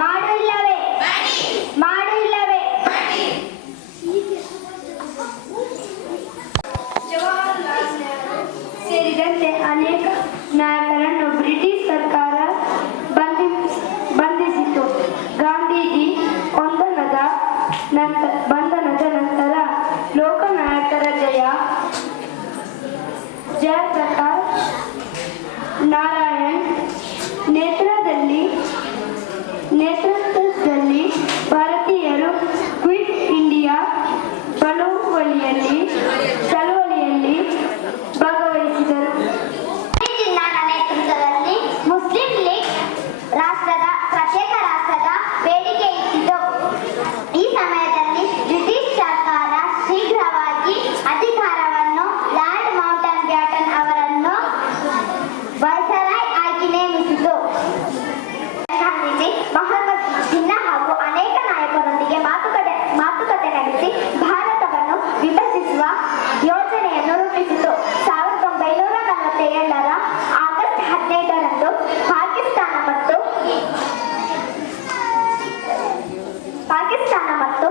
ಮಾಡು ಇಲ್ಲವೇ ಜವಾಹರಲಾಲ್ ನೆಹರು ಸೇರಿದಂತೆ ಅನೇಕ ನಾಯಕರನ್ನು ಬ್ರಿಟಿಷ್ ಸರ್ಕಾರ ಬಂಧಿಸಿತು. ಗಾಂಧೀಜಿ ಬಂಧನದ ನಂತರ ಲೋಕನಾಯಕರ ಜಯಪ್ರಕಾಶ್ ನಾರಾಯಣ್ ನೇತೃತ್ವದಲ್ಲಿ ಭಾರತೀಯರು ಕ್ವಿಟ್ ಇಂಡಿಯಾ ಚಳವಳಿಯಲ್ಲಿ ಭಾಗವಹಿಸಿದರು. ಜಿನ್ನಾನ ನೇತೃತ್ವದಲ್ಲಿ ಮುಸ್ಲಿಂ ಲೀಗ್ ಪ್ರತ್ಯೇಕ ರಾಷ್ಟ್ರದ ಬೇಡಿಕೆ ಇಟ್ಟಿತು. ಈ ಸಮಯದಲ್ಲಿ ಬ್ರಿಟಿಷ್ ಸರ್ಕಾರ ಶೀಘ್ರವಾಗಿ ಅಧಿಕಾರವನ್ನು ಲಾರ್ಡ್ ಮೌಂಟನ್ ಬ್ಯಾಟನ್ ಅವರನ್ನು ವೈಸರಾಯ್ ಆಗಿ ನೇಮಿಸಿತು. ಗಾಂಧೀಜಿ ಮೊಹಮ್ಮದ್ ಜಿನ್ನಾ ಹಾಗೂ ಅನೇಕ ನಾಯಕರೊಂದಿಗೆ ಮಾತುಕತೆ ನಡೆಸಿ ಭಾರತವನ್ನು ವಿಭಜಿಸುವ ಯೋಜನೆಯನ್ನು ರೂಪಿಸಿತು. 1947ರ ಆಗಸ್ಟ್ 15ರಂದು ಪಾಕಿಸ್ತಾನ ಮತ್ತು